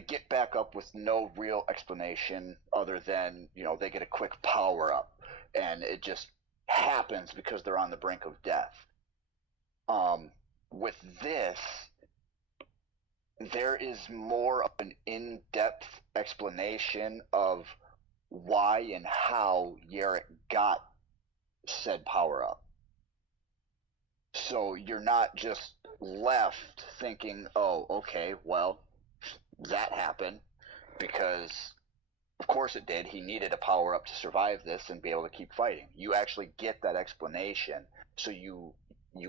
get back up with no real explanation other than, they get a quick power up, and it just happens because they're on the brink of death. With this, there is more of an in-depth explanation of why and how Yarrick got said power up. So you're not just left thinking, oh, okay, well, that happened because of course it did. He needed a power up to survive this and be able to keep fighting. You actually get that explanation, so you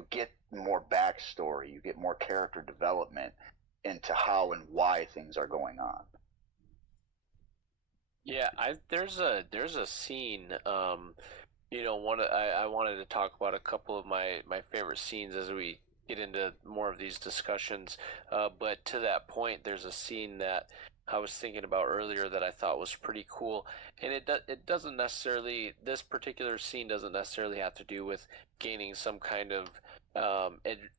get more backstory, you get more character development into how and why things are going on. Yeah, there's a scene. I wanted to talk about a couple of my favorite scenes as we get into more of these discussions. But to that point, there's a scene that I was thinking about earlier that I thought was pretty cool, and it doesn't necessarily, this particular scene doesn't necessarily have to do with gaining some kind of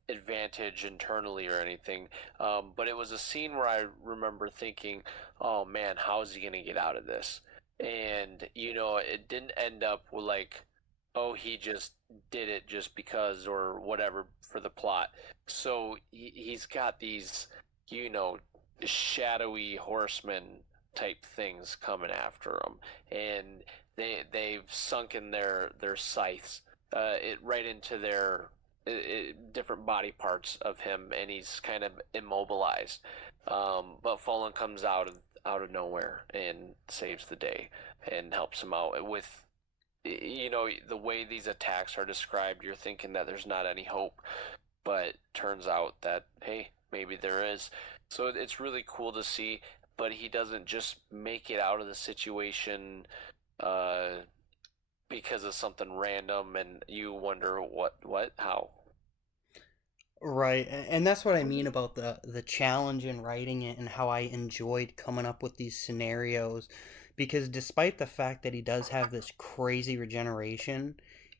advantage internally or anything. But it was a scene where I remember thinking, oh man, how is he gonna get out of this? And it didn't end up with like, oh, he just did it just because or whatever for the plot. So he's got these, shadowy horsemen type things coming after him, and they've sunken their scythes right into their different body parts of him, and he's kind of immobilized. But Fallen comes out of nowhere and saves the day and helps him out with, the way these attacks are described. You're thinking that there's not any hope, but turns out that, hey, maybe there is. So it's really cool to see, but he doesn't just make it out of the situation because of something random and you wonder how. Right, and that's what I mean about the challenge in writing it and how I enjoyed coming up with these scenarios, because despite the fact that he does have this crazy regeneration,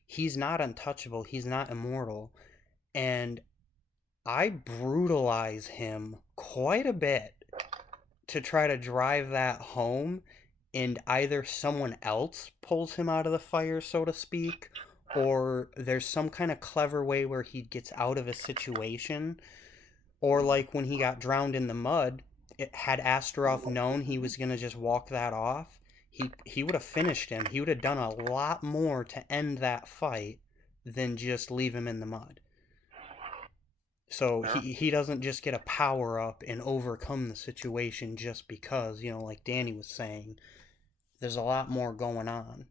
he's not untouchable, he's not immortal, and I brutalize him quite a bit to try to drive that home, and either someone else pulls him out of the fire, so to speak, or there's some kind of clever way where he gets out of a situation. Or like when he got drowned in the mud, had Astaroth known he was going to just walk that off, he would have finished him. He would have done a lot more to end that fight than just leave him in the mud. So he doesn't just get a power up and overcome the situation just because, like Danny was saying, there's a lot more going on.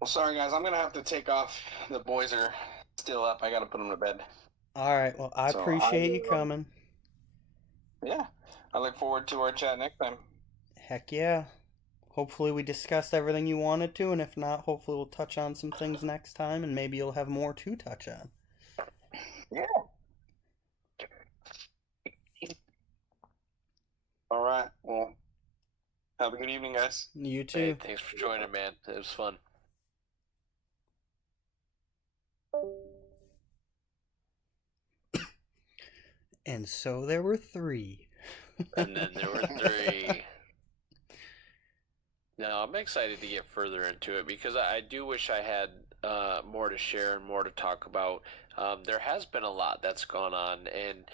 Well, sorry guys, I'm gonna have to take off. The boys are still up. I gotta put them to bed. All right, well, I appreciate you coming. Yeah, I look forward to our chat next time. Heck yeah. Hopefully we discussed everything you wanted to, and if not, hopefully we'll touch on some things next time, and maybe you'll have more to touch on. Yeah. All right. Well, have a good evening, guys. You too. Hey, thanks for joining, man. It was fun. And so there were 3. And then there were 3. No, I'm excited to get further into it because I do wish I had more to share and more to talk about. There has been a lot that's gone on, and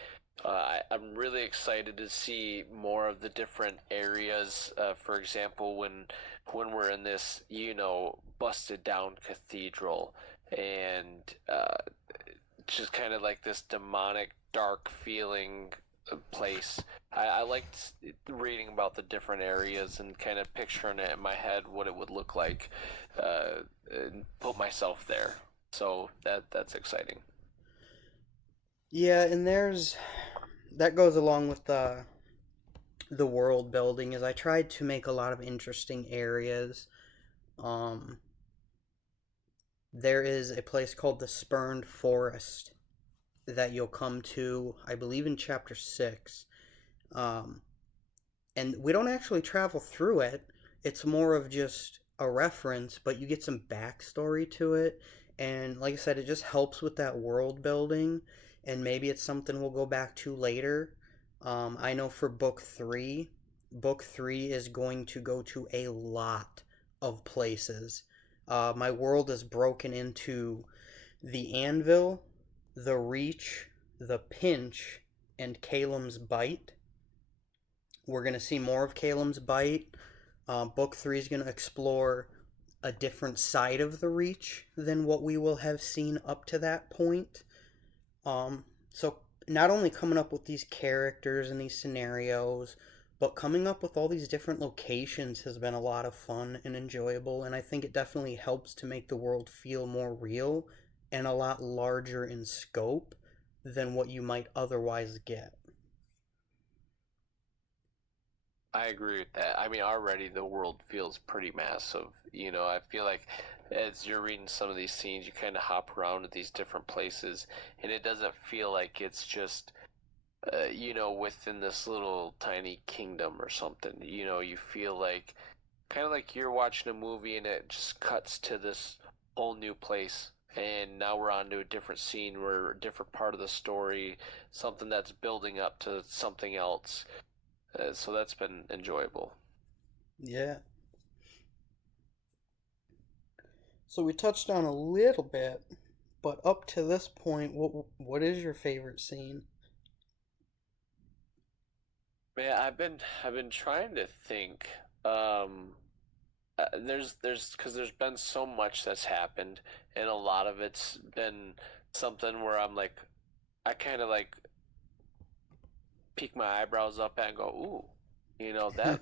I'm really excited to see more of the different areas. For example, when we're in this, busted down cathedral, and just kind of like this demonic, dark feeling place. I liked reading about the different areas and kind of picturing it in my head what it would look like, and put myself there. So that's exciting. Yeah, and that goes along with the world building. Is I tried to make a lot of interesting areas. There is a place called the Spurned Forest that you'll come to, I believe, in chapter 6. And we don't actually travel through it. It's more of just a reference, but you get some backstory to it. And like I said, it just helps with that world building. And maybe it's something we'll go back to later. I know for book 3, book 3 is going to go to a lot of places. My world is broken into the Anvil, the Reach, the Pinch, and Calem's Bite. We're going to see more of Calem's Bite. Book 3 is going to explore a different side of the Reach than what we will have seen up to that point. So not only coming up with these characters and these scenarios, but coming up with all these different locations has been a lot of fun and enjoyable, and I think it definitely helps to make the world feel more real and a lot larger in scope than what you might otherwise get. I agree with that. I mean, already the world feels pretty massive. I feel like as you're reading some of these scenes, you kind of hop around to these different places, and it doesn't feel like it's just, within this little tiny kingdom or something. You feel like kind of like you're watching a movie and it just cuts to this whole new place. And now we're on to a different scene where a different part of the story, something that's building up to something else. So that's been enjoyable. Yeah. So we touched on a little bit, but up to this point, what is your favorite scene? Man, I've been trying to think. Because there's been so much that's happened, and a lot of it's been something where I'm like, I kind of like peek my eyebrows up and go, ooh,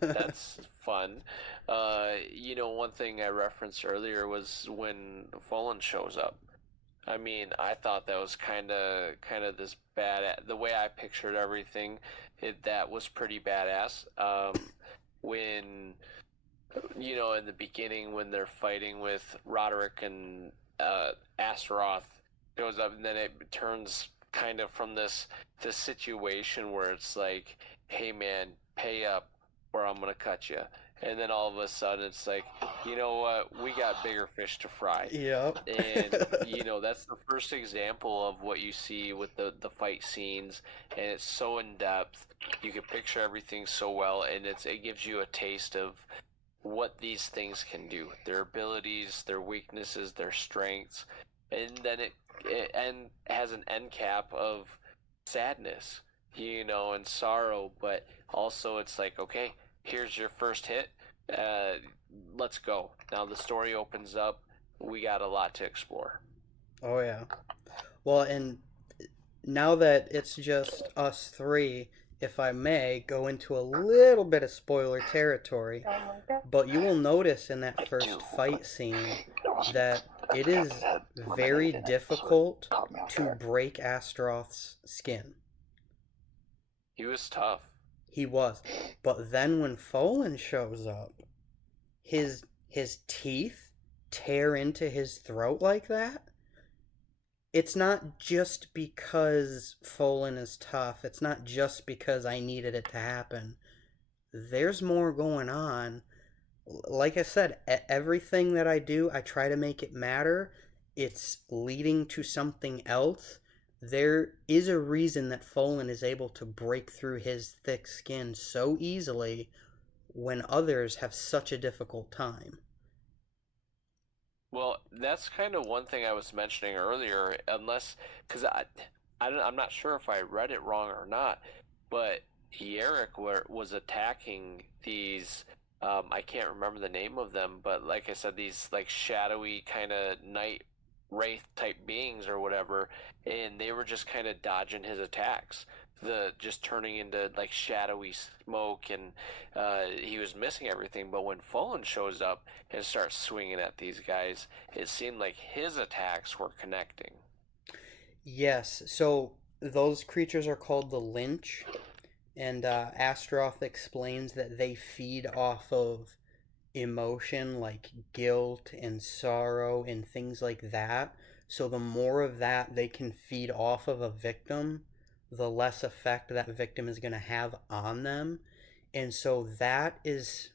that's fun. One thing I referenced earlier was when Fallen shows up. I mean, I thought that was kind of this bad. The way I pictured everything, that was pretty badass. When in the beginning when they're fighting with Roderick and Astaroth goes up, and then it turns kind of from this situation where it's like, hey man, pay up or I'm gonna cut you. And then all of a sudden it's like, you know what, we got bigger fish to fry. Yep. And that's the first example of what you see with the fight scenes, and it's so in depth. You can picture everything so well, and it gives you a taste of what these things can do, their abilities, their weaknesses, their strengths, and then it has an end cap of sadness, and sorrow, but also it's like, okay, here's your first hit, uh, let's go. Now the story opens up. We got a lot to explore. Oh yeah. Well, and now that it's just us 3, if I may go into a little bit of spoiler territory, but you will notice in that first fight scene that it is very difficult to break Astaroth's skin. He was tough. He was. But then when Folan shows up, his teeth tear into his throat like that. It's not just because Folan is tough. It's not just because I needed it to happen. There's more going on. Like I said, everything that I do, I try to make it matter. It's leading to something else. there is a reason that Folan is able to break through his thick skin so easily when others have such a difficult time. Well, that's kind of one thing I was mentioning earlier, unless because I'm not sure if I read it wrong or not, but Yerrick was attacking these. I can't remember the name of them, but like I said, these like shadowy kind of night wraith type beings or whatever, and they were just kind of dodging his attacks. The just turning into like shadowy smoke, and he was missing everything. But when Fallen shows up and starts swinging at these guys, it seemed like his attacks were connecting. Yes, so those creatures are called the Lynch, and Astaroth explains that they feed off of emotion like guilt and sorrow and things like that. So the more of that they can feed off of a victim, the less effect that victim is going to have on them. And so that is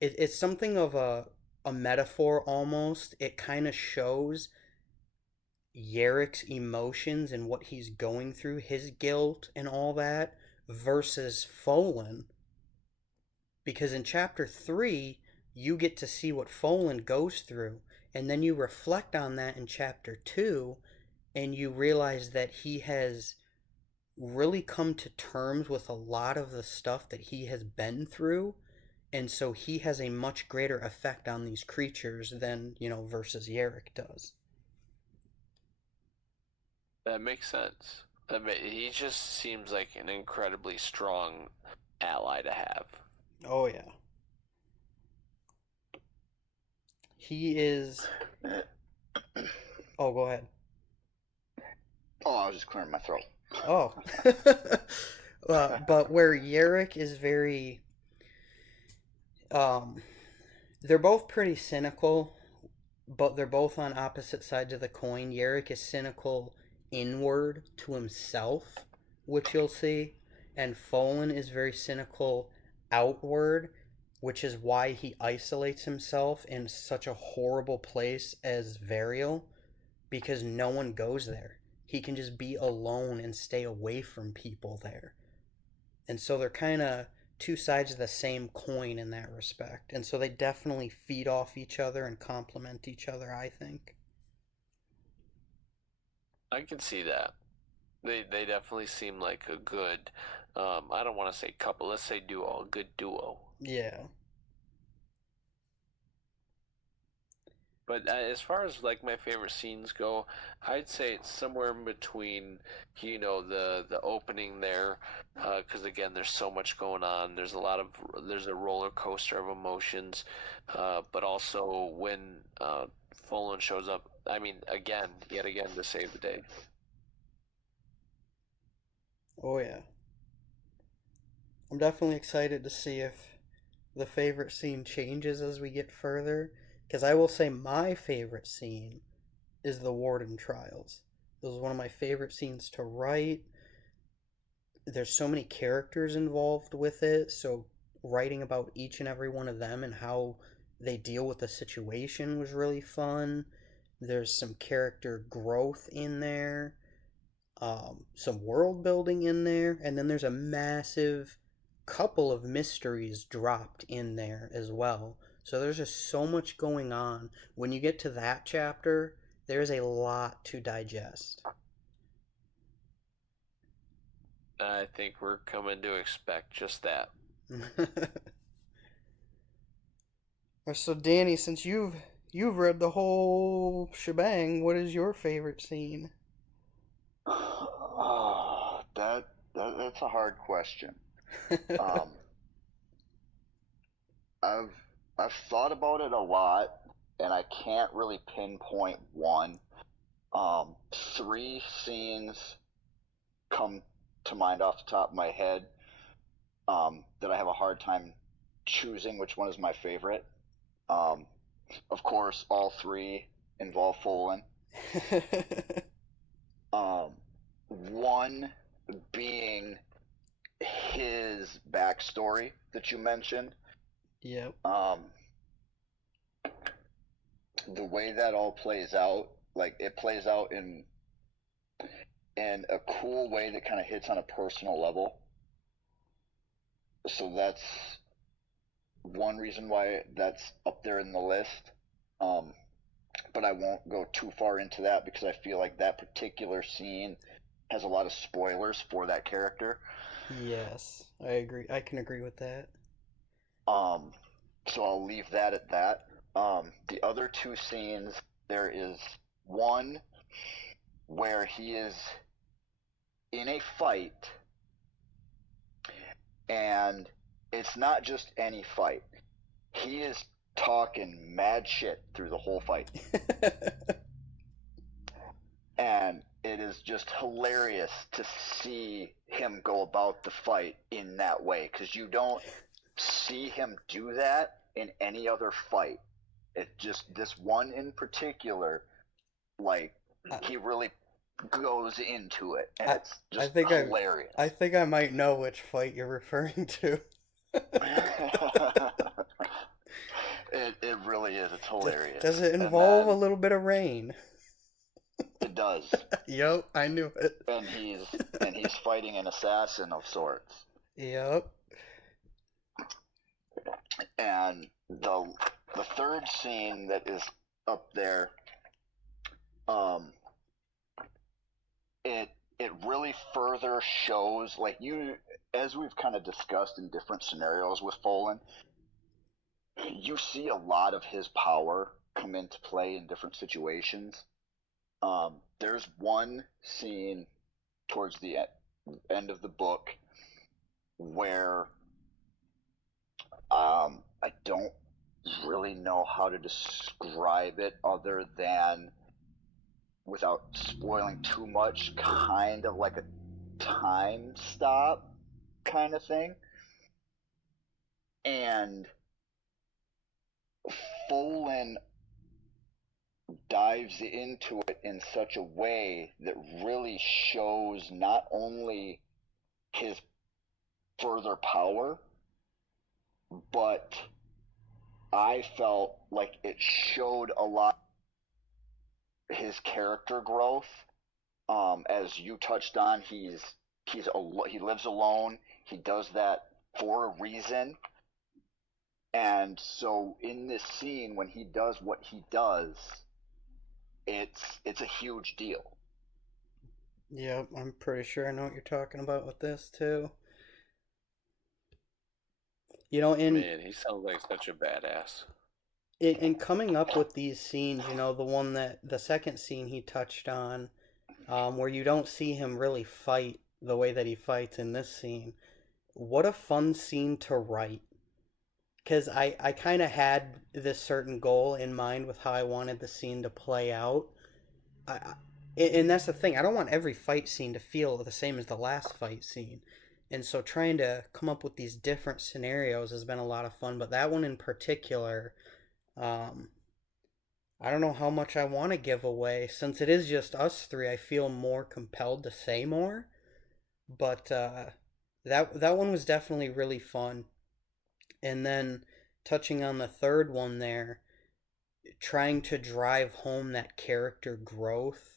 it's something of a metaphor almost. It kind of shows Yarick's emotions and what he's going through, his guilt and all that, versus Folan. Because in chapter 3, you get to see what Folan goes through, and then you reflect on that in chapter 2, and you realize that he has really come to terms with a lot of the stuff that he has been through, and so he has a much greater effect on these creatures than, versus Yarrick does. That makes sense. He just seems like an incredibly strong ally to have. Oh, yeah. He is. Oh, go ahead. Oh, I was just clearing my throat. Oh. But where Yarrick is very. They're both pretty cynical, but they're both on opposite sides of the coin. Yarrick is cynical inward to himself, which you'll see, and Folan is very cynical outward, which is why he isolates himself in such a horrible place as Varial, because no one goes there. He can just be alone and stay away from people there. And so they're kind of two sides of the same coin in that respect. And so they definitely feed off each other and complement each other, I think. I can see that. They definitely seem like a good. I don't want to say couple. Let's say duo. A good duo. Yeah. But as far as like my favorite scenes go, I'd say it's somewhere in between, the opening there, because again, there's so much going on. There's a roller coaster of emotions, but also when Folan shows up. I mean, yet again, to save the day. Oh, yeah. I'm definitely excited to see if the favorite scene changes as we get further. Because I will say my favorite scene is the Warden Trials. It was one of my favorite scenes to write. There's so many characters involved with it, so writing about each and every one of them and how they deal with the situation was really fun. There's some character growth in there, some world building in there, and then there's a massive couple of mysteries dropped in there as well. So there's just so much going on. When you get to that chapter, there's a lot to digest. I think we're coming to expect just that. So Danny, since you've read the whole shebang, what is your favorite scene? Oh, that's a hard question. Um, I've thought about it a lot, and I can't really pinpoint one. Three scenes come to mind off the top of my head, that I have a hard time choosing which one is my favorite. Um, of course, all three involve Folan. One being his backstory that you mentioned. Yep. The way that all plays out, like it plays out in a cool way that kind of hits on a personal level. So that's one reason why that's up there in the list. But I won't go too far into that because I feel like that particular scene has a lot of spoilers for that character. Yes, I agree. I can agree with that. So I'll leave that at that. The other two scenes, there is one where he is in a fight, and it's not just any fight. He is talking mad shit through the whole fight. And it is just hilarious to see him go about the fight in that way, because you don't see him do that in any other fight. It just, this one in particular, like, he really goes into it, and it's just hilarious. I think I might know which fight you're referring to. It really is. It's hilarious. Does it involve a little bit of rain? It does. Yep, I knew it. And he's fighting an assassin of sorts. Yep. And the third scene that is up there, it really further shows, like, you, as we've kind of discussed in different scenarios with Folan, you see a lot of his power come into play in different situations. There's one scene towards the end of the book where I don't really know how to describe it other than, without spoiling too much, kind of like a time stop kind of thing. And Folan dives into it in such a way that really shows not only his further power, but I felt like it showed a lot his character growth. As you touched on, he lives alone. He does that for a reason. And so in this scene, when he does what he does, it's a huge deal. Yep, I'm pretty sure I know what you're talking about with this too. You know, Man, he sounds like such a badass. in coming up with these scenes, you know, the second scene he touched on, where you don't see him really fight the way that he fights in this scene. What a fun scene to write. Because I kind of had this certain goal in mind with how I wanted the scene to play out. And that's the thing. I don't want every fight scene to feel the same as the last fight scene. And so trying to come up with these different scenarios has been a lot of fun. But that one in particular, I don't know how much I want to give away. Since it is just us three, I feel more compelled to say more. But that one was definitely really fun. And then touching on the third one there, trying to drive home that character growth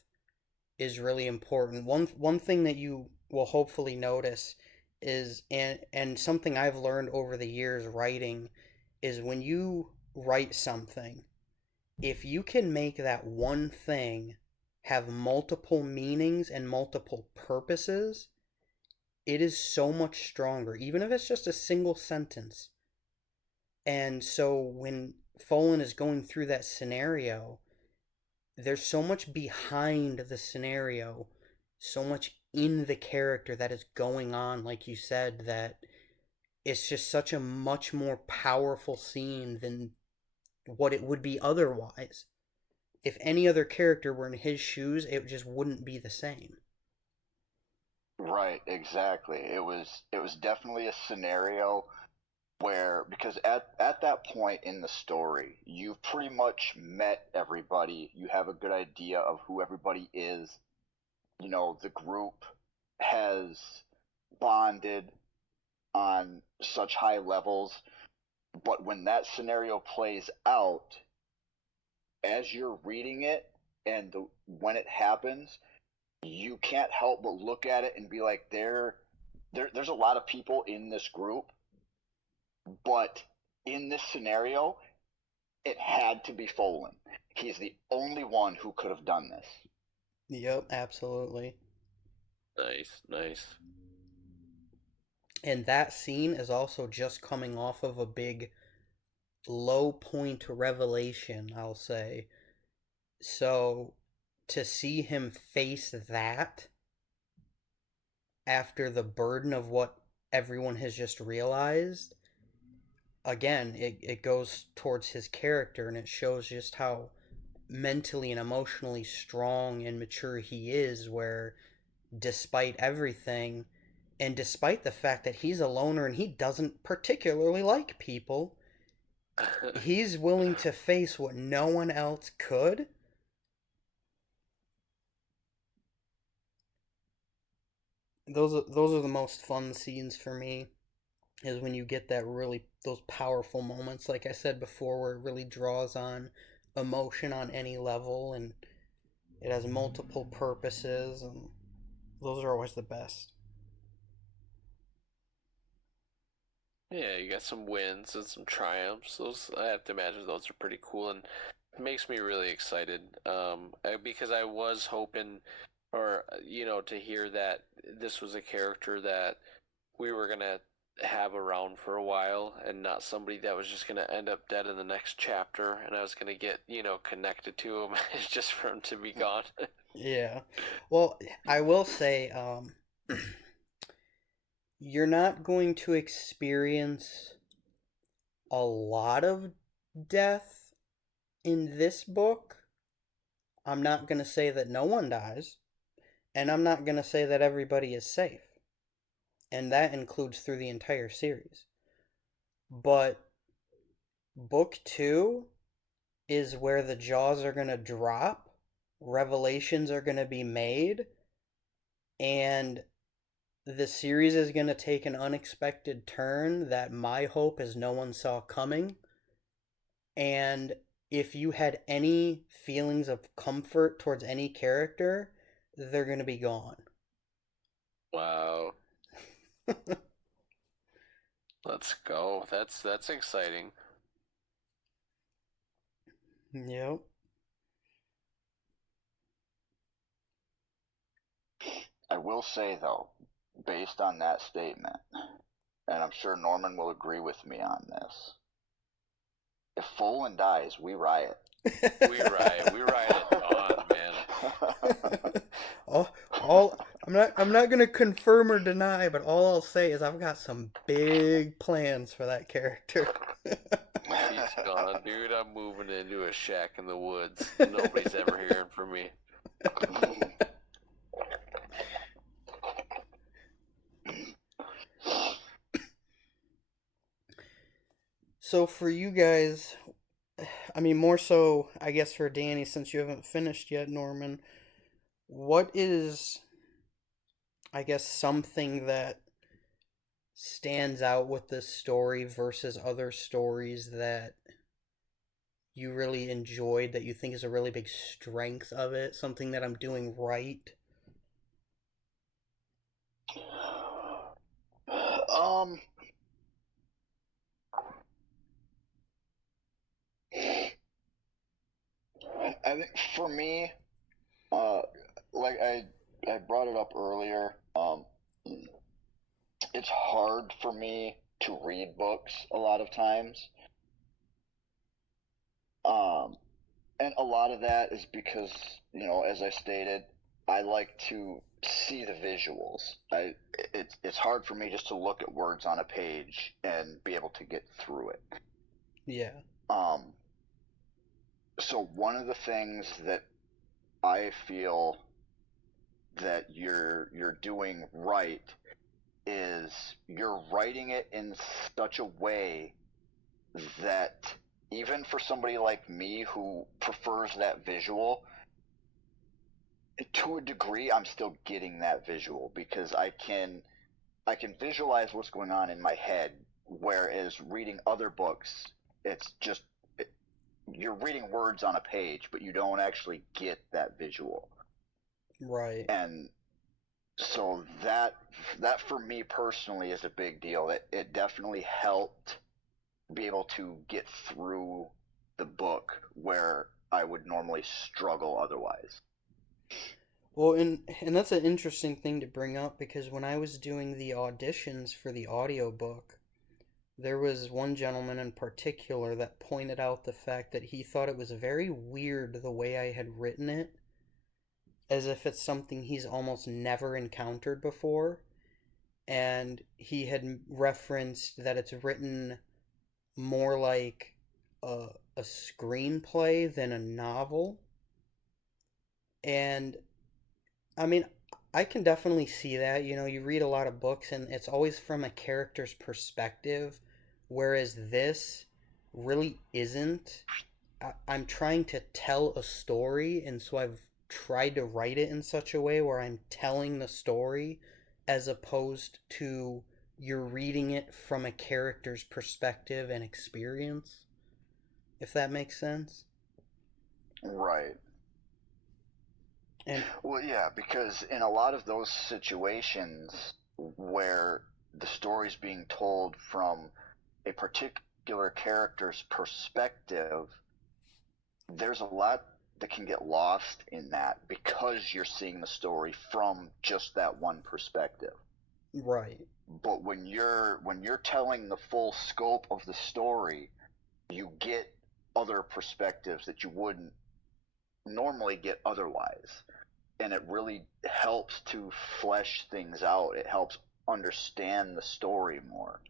is really important. One thing that you will hopefully notice is, and something I've learned over the years writing, is when you write something, if you can make that one thing have multiple meanings and multiple purposes, it is so much stronger, even if it's just a single sentence. And so when Folan is going through that scenario, there's so much behind the scenario, so much in the character that is going on, like you said, that it's just such a much more powerful scene than what it would be otherwise. If any other character were in his shoes, it just wouldn't be the same. Right, exactly. It was definitely a scenario where, because at that point in the story, you've pretty much met everybody. You have a good idea of who everybody is. You know, the group has bonded on such high levels. But when that scenario plays out, as you're reading it and when it happens, you can't help but look at it and be like, there's a lot of people in this group, but in this scenario, it had to be Folan. He's the only one who could have done this. Yep, absolutely. Nice, nice. And that scene is also just coming off of a big low point revelation, I'll say. So to see him face that after the burden of what everyone has just realized, again, it goes towards his character, and it shows just how mentally and emotionally strong and mature he is, where despite everything, and despite the fact that he's a loner and he doesn't particularly like people, he's willing to face what no one else could. Those are the most fun scenes for me, is when you get those powerful moments, like I said before, where it really draws on emotion on any level, and it has multiple purposes, and those are always the best. Yeah, you got some wins and some triumphs. Those, I have to imagine, those are pretty cool, and it makes me really excited. Because I was hoping, or to hear that this was a character that we were gonna have around for a while, and not somebody that was just gonna end up dead in the next chapter, and I was gonna get connected to him just for him to be gone. Yeah. Well, I will say, you're not going to experience a lot of death in this book. I'm not going to say that no one dies, and I'm not going to say that everybody is safe. And that includes through the entire series. But book 2 is where the jaws are going to drop, revelations are going to be made, and the series is going to take an unexpected turn that my hope is no one saw coming. And if you had any feelings of comfort towards any character, they're going to be gone. Wow. Let's go. That's exciting. Yep. I will say, though, based on that statement, and I'm sure Norman will agree with me on this, if Folan dies, we riot. We riot it on, man. I'm not gonna confirm or deny, but all I'll say is I've got some big plans for that character. He's gone, dude. I'm moving into a shack in the woods. Nobody's ever hearing from me. So for you guys, I mean, more so, I guess, for Danny, since you haven't finished yet, Norman, what is, I guess, something that stands out with this story versus other stories that you really enjoyed, that you think is a really big strength of it, something that I'm doing right? I think for me, like I brought it up earlier, it's hard for me to read books a lot of times. And a lot of that is because, as I stated, I like to see the visuals. It's hard for me just to look at words on a page and be able to get through it. Yeah. So one of the things that I feel that you're doing right is you're writing it in such a way that even for somebody like me who prefers that visual, to a degree I'm still getting that visual because I can visualize what's going on in my head, whereas reading other books, it's just you're reading words on a page, but you don't actually get that visual. Right. And so that for me personally is a big deal. It definitely helped be able to get through the book where I would normally struggle otherwise. Well, and that's an interesting thing to bring up because when I was doing the auditions for the audiobook, there was one gentleman in particular that pointed out the fact that he thought it was very weird the way I had written it, as if it's something he's almost never encountered before. And he had referenced that it's written more like a screenplay than a novel. And I mean, I can definitely see that. You know, you read a lot of books and it's always from a character's perspective, whereas this really isn't. I'm trying to tell a story, and so I've tried to write it in such a way where I'm telling the story as opposed to you're reading it from a character's perspective and experience, if that makes sense. Right. And Well, yeah, because in a lot of those situations where the story's being told from a particular character's perspective, there's a lot that can get lost in that because you're seeing the story from just that one perspective. right, But when you're telling the full scope of the story, you get other perspectives that you wouldn't normally get otherwise. And it really helps to flesh things out. It helps understand the story more.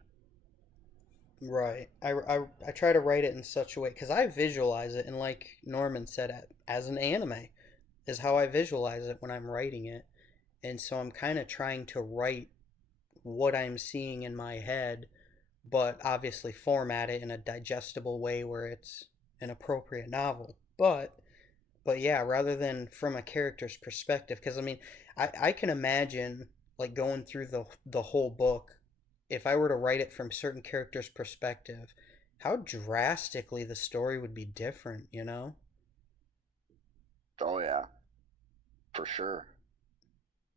right. I try to write it in such a way because I visualize it, and like Norman said, as an anime is how I visualize it when I'm writing it. And so I'm kind of trying to write what I'm seeing in my head, but obviously format it in a digestible way where it's an appropriate novel. But yeah, rather than from a character's perspective, because I mean, I can imagine like going through the whole book, if I were to write it from certain characters' perspective, how drastically the story would be different, you know? Oh yeah, for sure.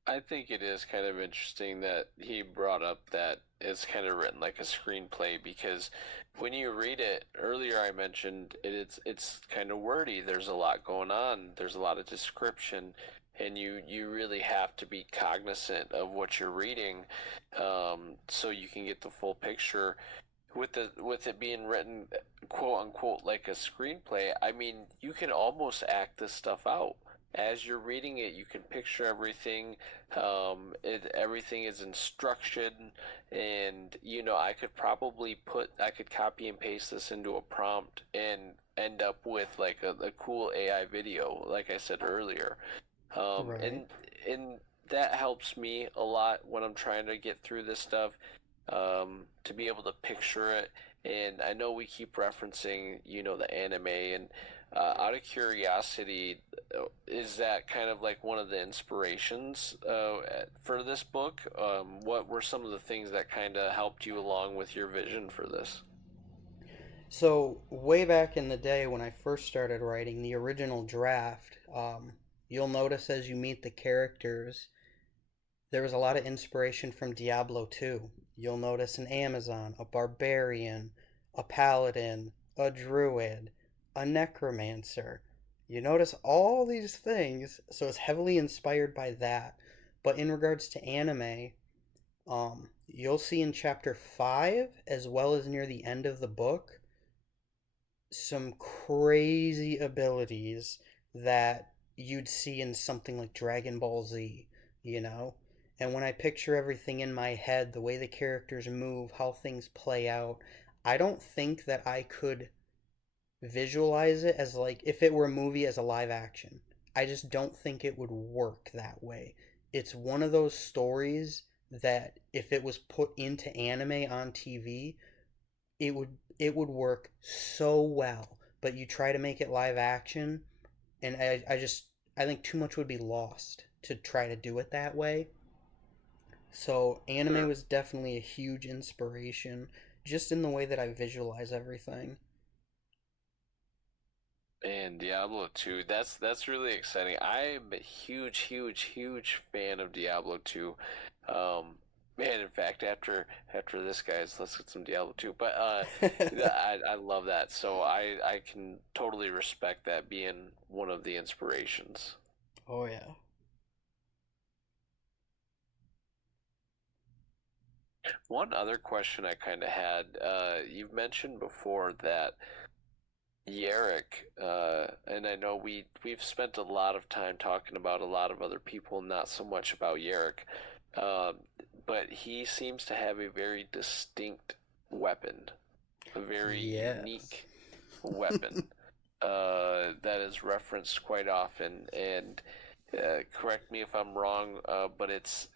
I think it is kind of interesting that he brought up that it's kind of written like a screenplay because when you read it earlier, I mentioned it's kind of wordy. There's a lot going on. There's a lot of description, and you really have to be cognizant of what you're reading, so you can get the full picture. With it being written quote unquote like a screenplay, I mean you can almost act this stuff out as you're reading it. You can picture everything. Everything is instruction, and I could copy and paste this into a prompt and end up with like a cool AI video, like I said earlier. Um, Right. and and that helps me a lot when I'm trying to get through this stuff, to be able to picture it. And I know we keep referencing, the anime, and out of curiosity, is that kind of like one of the inspirations for this book? What were some of the things that kind of helped you along with your vision for this? So, way back in the day when I first started writing the original draft, you'll notice as you meet the characters, there was a lot of inspiration from Diablo 2. You'll notice an Amazon, a barbarian, a paladin, a druid, a necromancer. You notice all these things, so it's heavily inspired by that. But in regards to anime, you'll see in chapter 5, as well as near the end of the book, some crazy abilities that you'd see in something like Dragon Ball Z, you know? And when I picture everything in my head, the way the characters move, how things play out, I don't think that I could visualize it as like if it were a movie as a live action. I just don't think it would work that way. It's one of those stories that if it was put into anime on TV, it would work so well. But you try to make it live action, and I think too much would be lost to try to do it that way. So anime Sure. was definitely a huge inspiration, just in the way that I visualize everything. And Diablo 2, that's really exciting. I'm a huge fan of Diablo 2. Man, in fact, after this, guys, let's get some Diablo 2. But I love that. So I can totally respect that being one of the inspirations. Oh yeah. One other question I kind of had, you've mentioned before that Yarrick, and I know we've spent a lot of time talking about a lot of other people, not so much about Yarrick, um, but he seems to have a very distinct weapon, a very Yes. unique weapon that is referenced quite often. And correct me if I'm wrong, but it's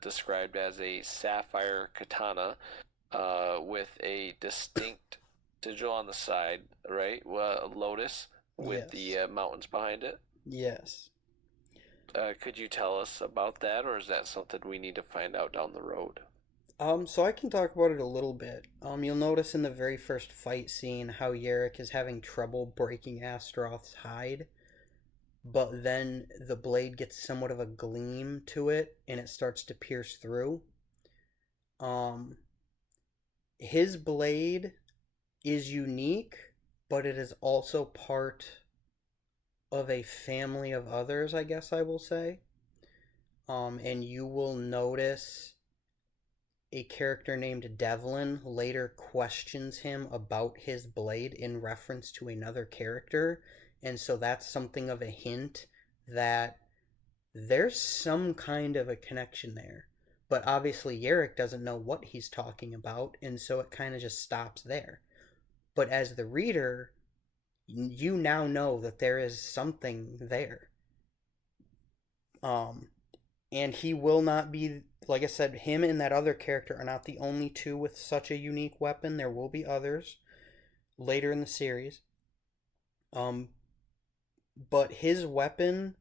described as a sapphire katana with a distinct sigil on the side, right? A lotus with the Yes. mountains behind it. Yes. Could you tell us about that, or is that something we need to find out down the road? So I can talk about it a little bit. You'll notice in the very first fight scene how Yarrick is having trouble breaking Astaroth's hide, but then the blade gets somewhat of a gleam to it and it starts to pierce through. Um, his blade is unique, but it is also part of a family of others, I guess I will say. And you will notice a character named Devlin later questions him about his blade in reference to another character, and so that's something of a hint that there's some kind of a connection there. But obviously, Yarrick doesn't know what he's talking about, and so it kind of just stops there. But as the reader, you now know that there is something there. Um, and he will not be, like I said, him and that other character are not the only two with such a unique weapon. There will be others later in the series. Um, but his weapon,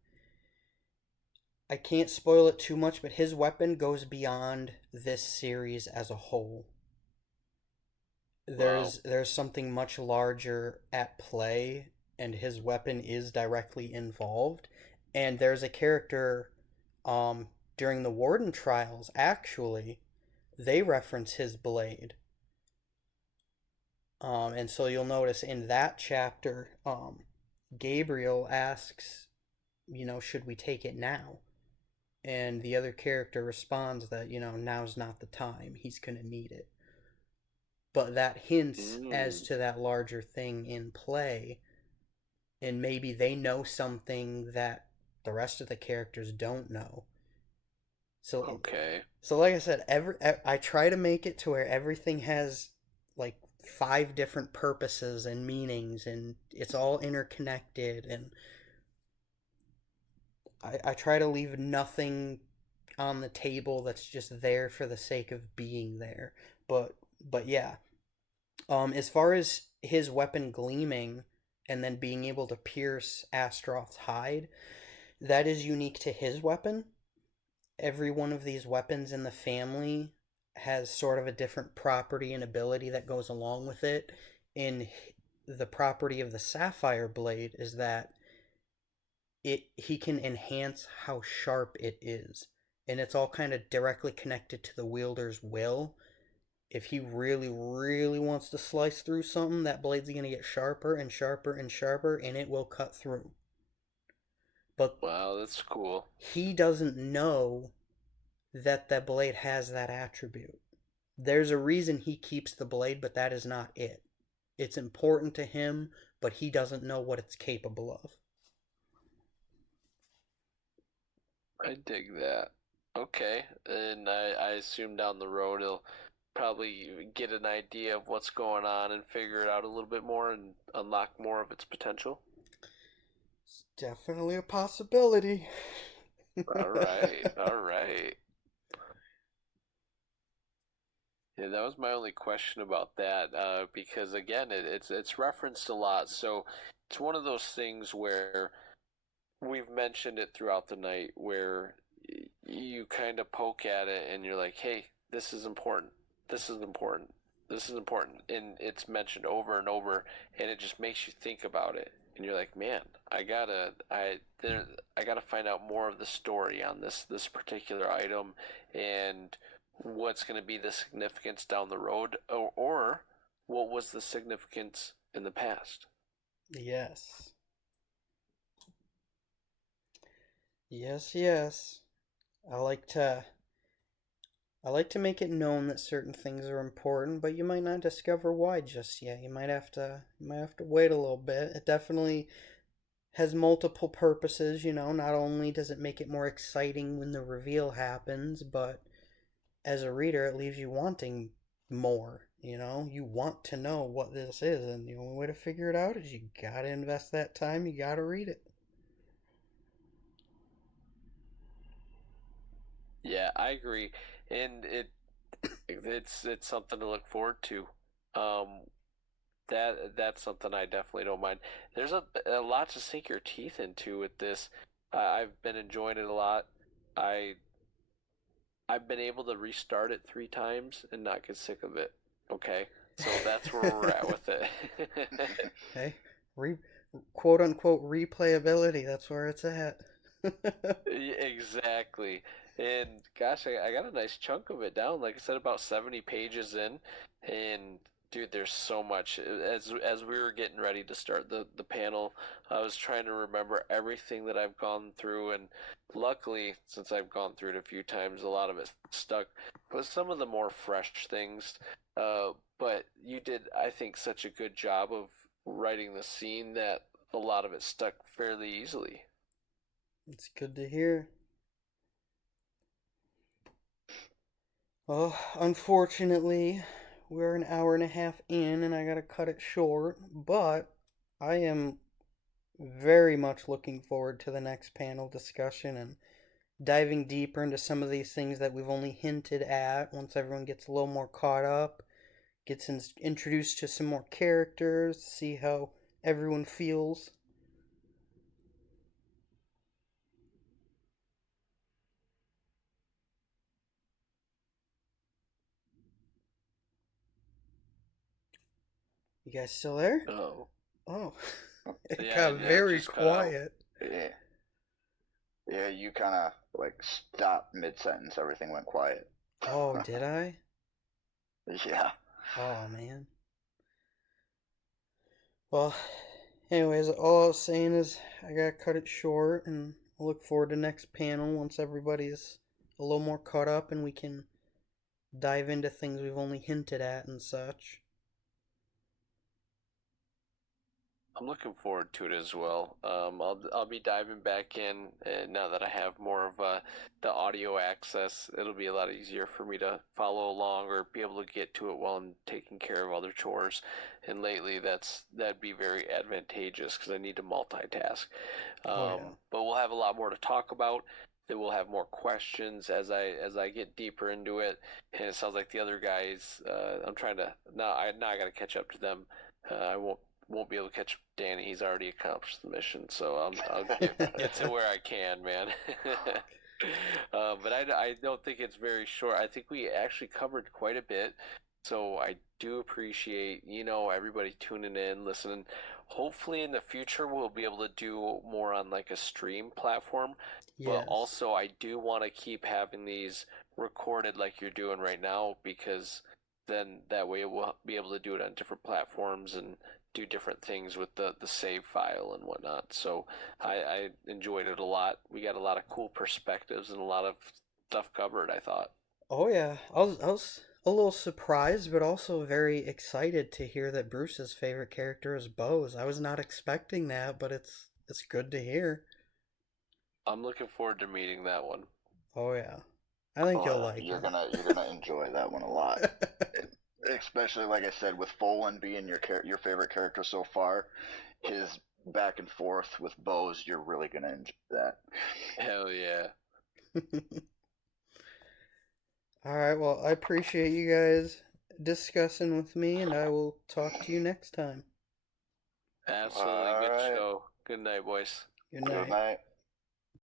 I can't spoil it too much, but his weapon goes beyond this series as a whole. Wow. There's something much larger at play, and his weapon is directly involved. And there's a character, um, during the Warden trials, actually, they reference his blade. And so you'll notice in that chapter, Gabriel asks, should we take it now? And the other character responds that, now's not the time. He's going to need it. But that hints as Mm, to that larger thing in play, and maybe they know something that the rest of the characters don't know. So, okay. so like I said, I try to make it to where everything has like five different purposes and meanings, and it's all interconnected. And I try to leave nothing on the table that's just there for the sake of being there. But yeah, as far as his weapon gleaming and then being able to pierce Astaroth's hide, that is unique to his weapon. Every one of these weapons in the family has sort of a different property and ability that goes along with it. In the property of the Sapphire Blade is that he can enhance how sharp it is. And it's all kind of directly connected to the wielder's will. If he really, really wants to slice through something, that blade's going to get sharper and sharper and sharper, and it will cut through. But Wow, that's cool. he doesn't know that the blade has that attribute. There's a reason he keeps the blade, but that is not it. It's important to him, but he doesn't know what it's capable of. I dig that. Okay, and I assume down the road he'll probably get an idea of what's going on and figure it out a little bit more and unlock more of its potential. It's definitely a possibility. All right, all right. Yeah, that was my only question about that, because again, it's referenced a lot. So it's one of those things where we've mentioned it throughout the night, where you kind of poke at it and you're like, "Hey, this is important. This is important. This is important," and it's mentioned over and over, and it just makes you think about it. and you're like, man, I gotta find out more of the story on this particular item, and what's going to be the significance down the road, or what was the significance in the past. Yes. Yes, yes. I like to I like to make it known that certain things are important, but you might not discover why just yet. You might have to wait a little bit. It definitely has multiple purposes, not only does it make it more exciting when the reveal happens, but as a reader it leaves you wanting more. You want to know what this is, and the only way to figure it out is you gotta invest that time, you gotta read it. Yeah, I agree, and it's something to look forward to. Um, that's something I definitely don't mind. There's a lot to sink your teeth into with this. I've been enjoying it a lot. I I've been able to restart it 3 times and not get sick of it. Okay, so that's where we're at with it. Hey, re quote unquote replayability, that's where it's at. Exactly. And gosh, I got a nice chunk of it down. Like I said, about 70 pages in. And dude, there's so much. As we were getting ready to start the panel, I was trying to remember everything that I've gone through. And luckily, since I've gone through it a few times, a lot of it stuck. But some of the more fresh things. But you did, I think, such a good job of writing the scene that a lot of it stuck fairly easily. It's good to hear. Well, unfortunately, we're an hour and a half in and I gotta cut it short, but I am very much looking forward to the next panel discussion and diving deeper into some of these things that we've only hinted at once everyone gets a little more caught up, gets introduced to some more characters, see how everyone feels. You guys still there? Oh. Oh, it Yeah, got it very just cut out. quiet. Yeah, yeah, you kind of like stopped mid sentence. Everything went quiet. Oh, did I? Yeah. Oh, man. Well, anyways, all I was saying is I gotta cut it short, and I look forward to next panel once everybody's a little more caught up and we can dive into things we've only hinted at and such. I'm looking forward to it as well. I'll be diving back in now that I have more of the audio access. It'll be a lot easier for me to follow along or be able to get to it while I'm taking care of other chores. And lately, that'd be very advantageous because I need to multitask. Oh, yeah. But we'll have a lot more to talk about. Then we'll have more questions as I get deeper into it. And it sounds like the other guys. I'm trying to now. I got to catch up to them. I won't be able to catch Danny. He's already accomplished the mission, so I'll get to where I can, man. But I don't think it's very short. I think we actually covered quite a bit, so I do appreciate everybody tuning in, listening. Hopefully, in the future, we'll be able to do more on like a stream platform. But Yes. also, I do want to keep having these recorded like you're doing right now because then that way we'll be able to do it on different platforms and do different things with the save file and whatnot. So I enjoyed it a lot. We got a lot of cool perspectives and a lot of stuff covered, I thought. Oh, yeah. I was a little surprised, but also very excited to hear that Bruce's favorite character is Bose. I was not expecting that, but it's good to hear. I'm looking forward to meeting that one. Oh, yeah. I think you'll like You're him. gonna enjoy that one a lot. Especially like I said, with Folan being your favorite character so far, his back and forth with Bose, you're really gonna enjoy that. Hell yeah. All right, well, I appreciate you guys discussing with me, and I will talk to you next time. Absolutely All good right. show. Good night, boys. Good Good night. night.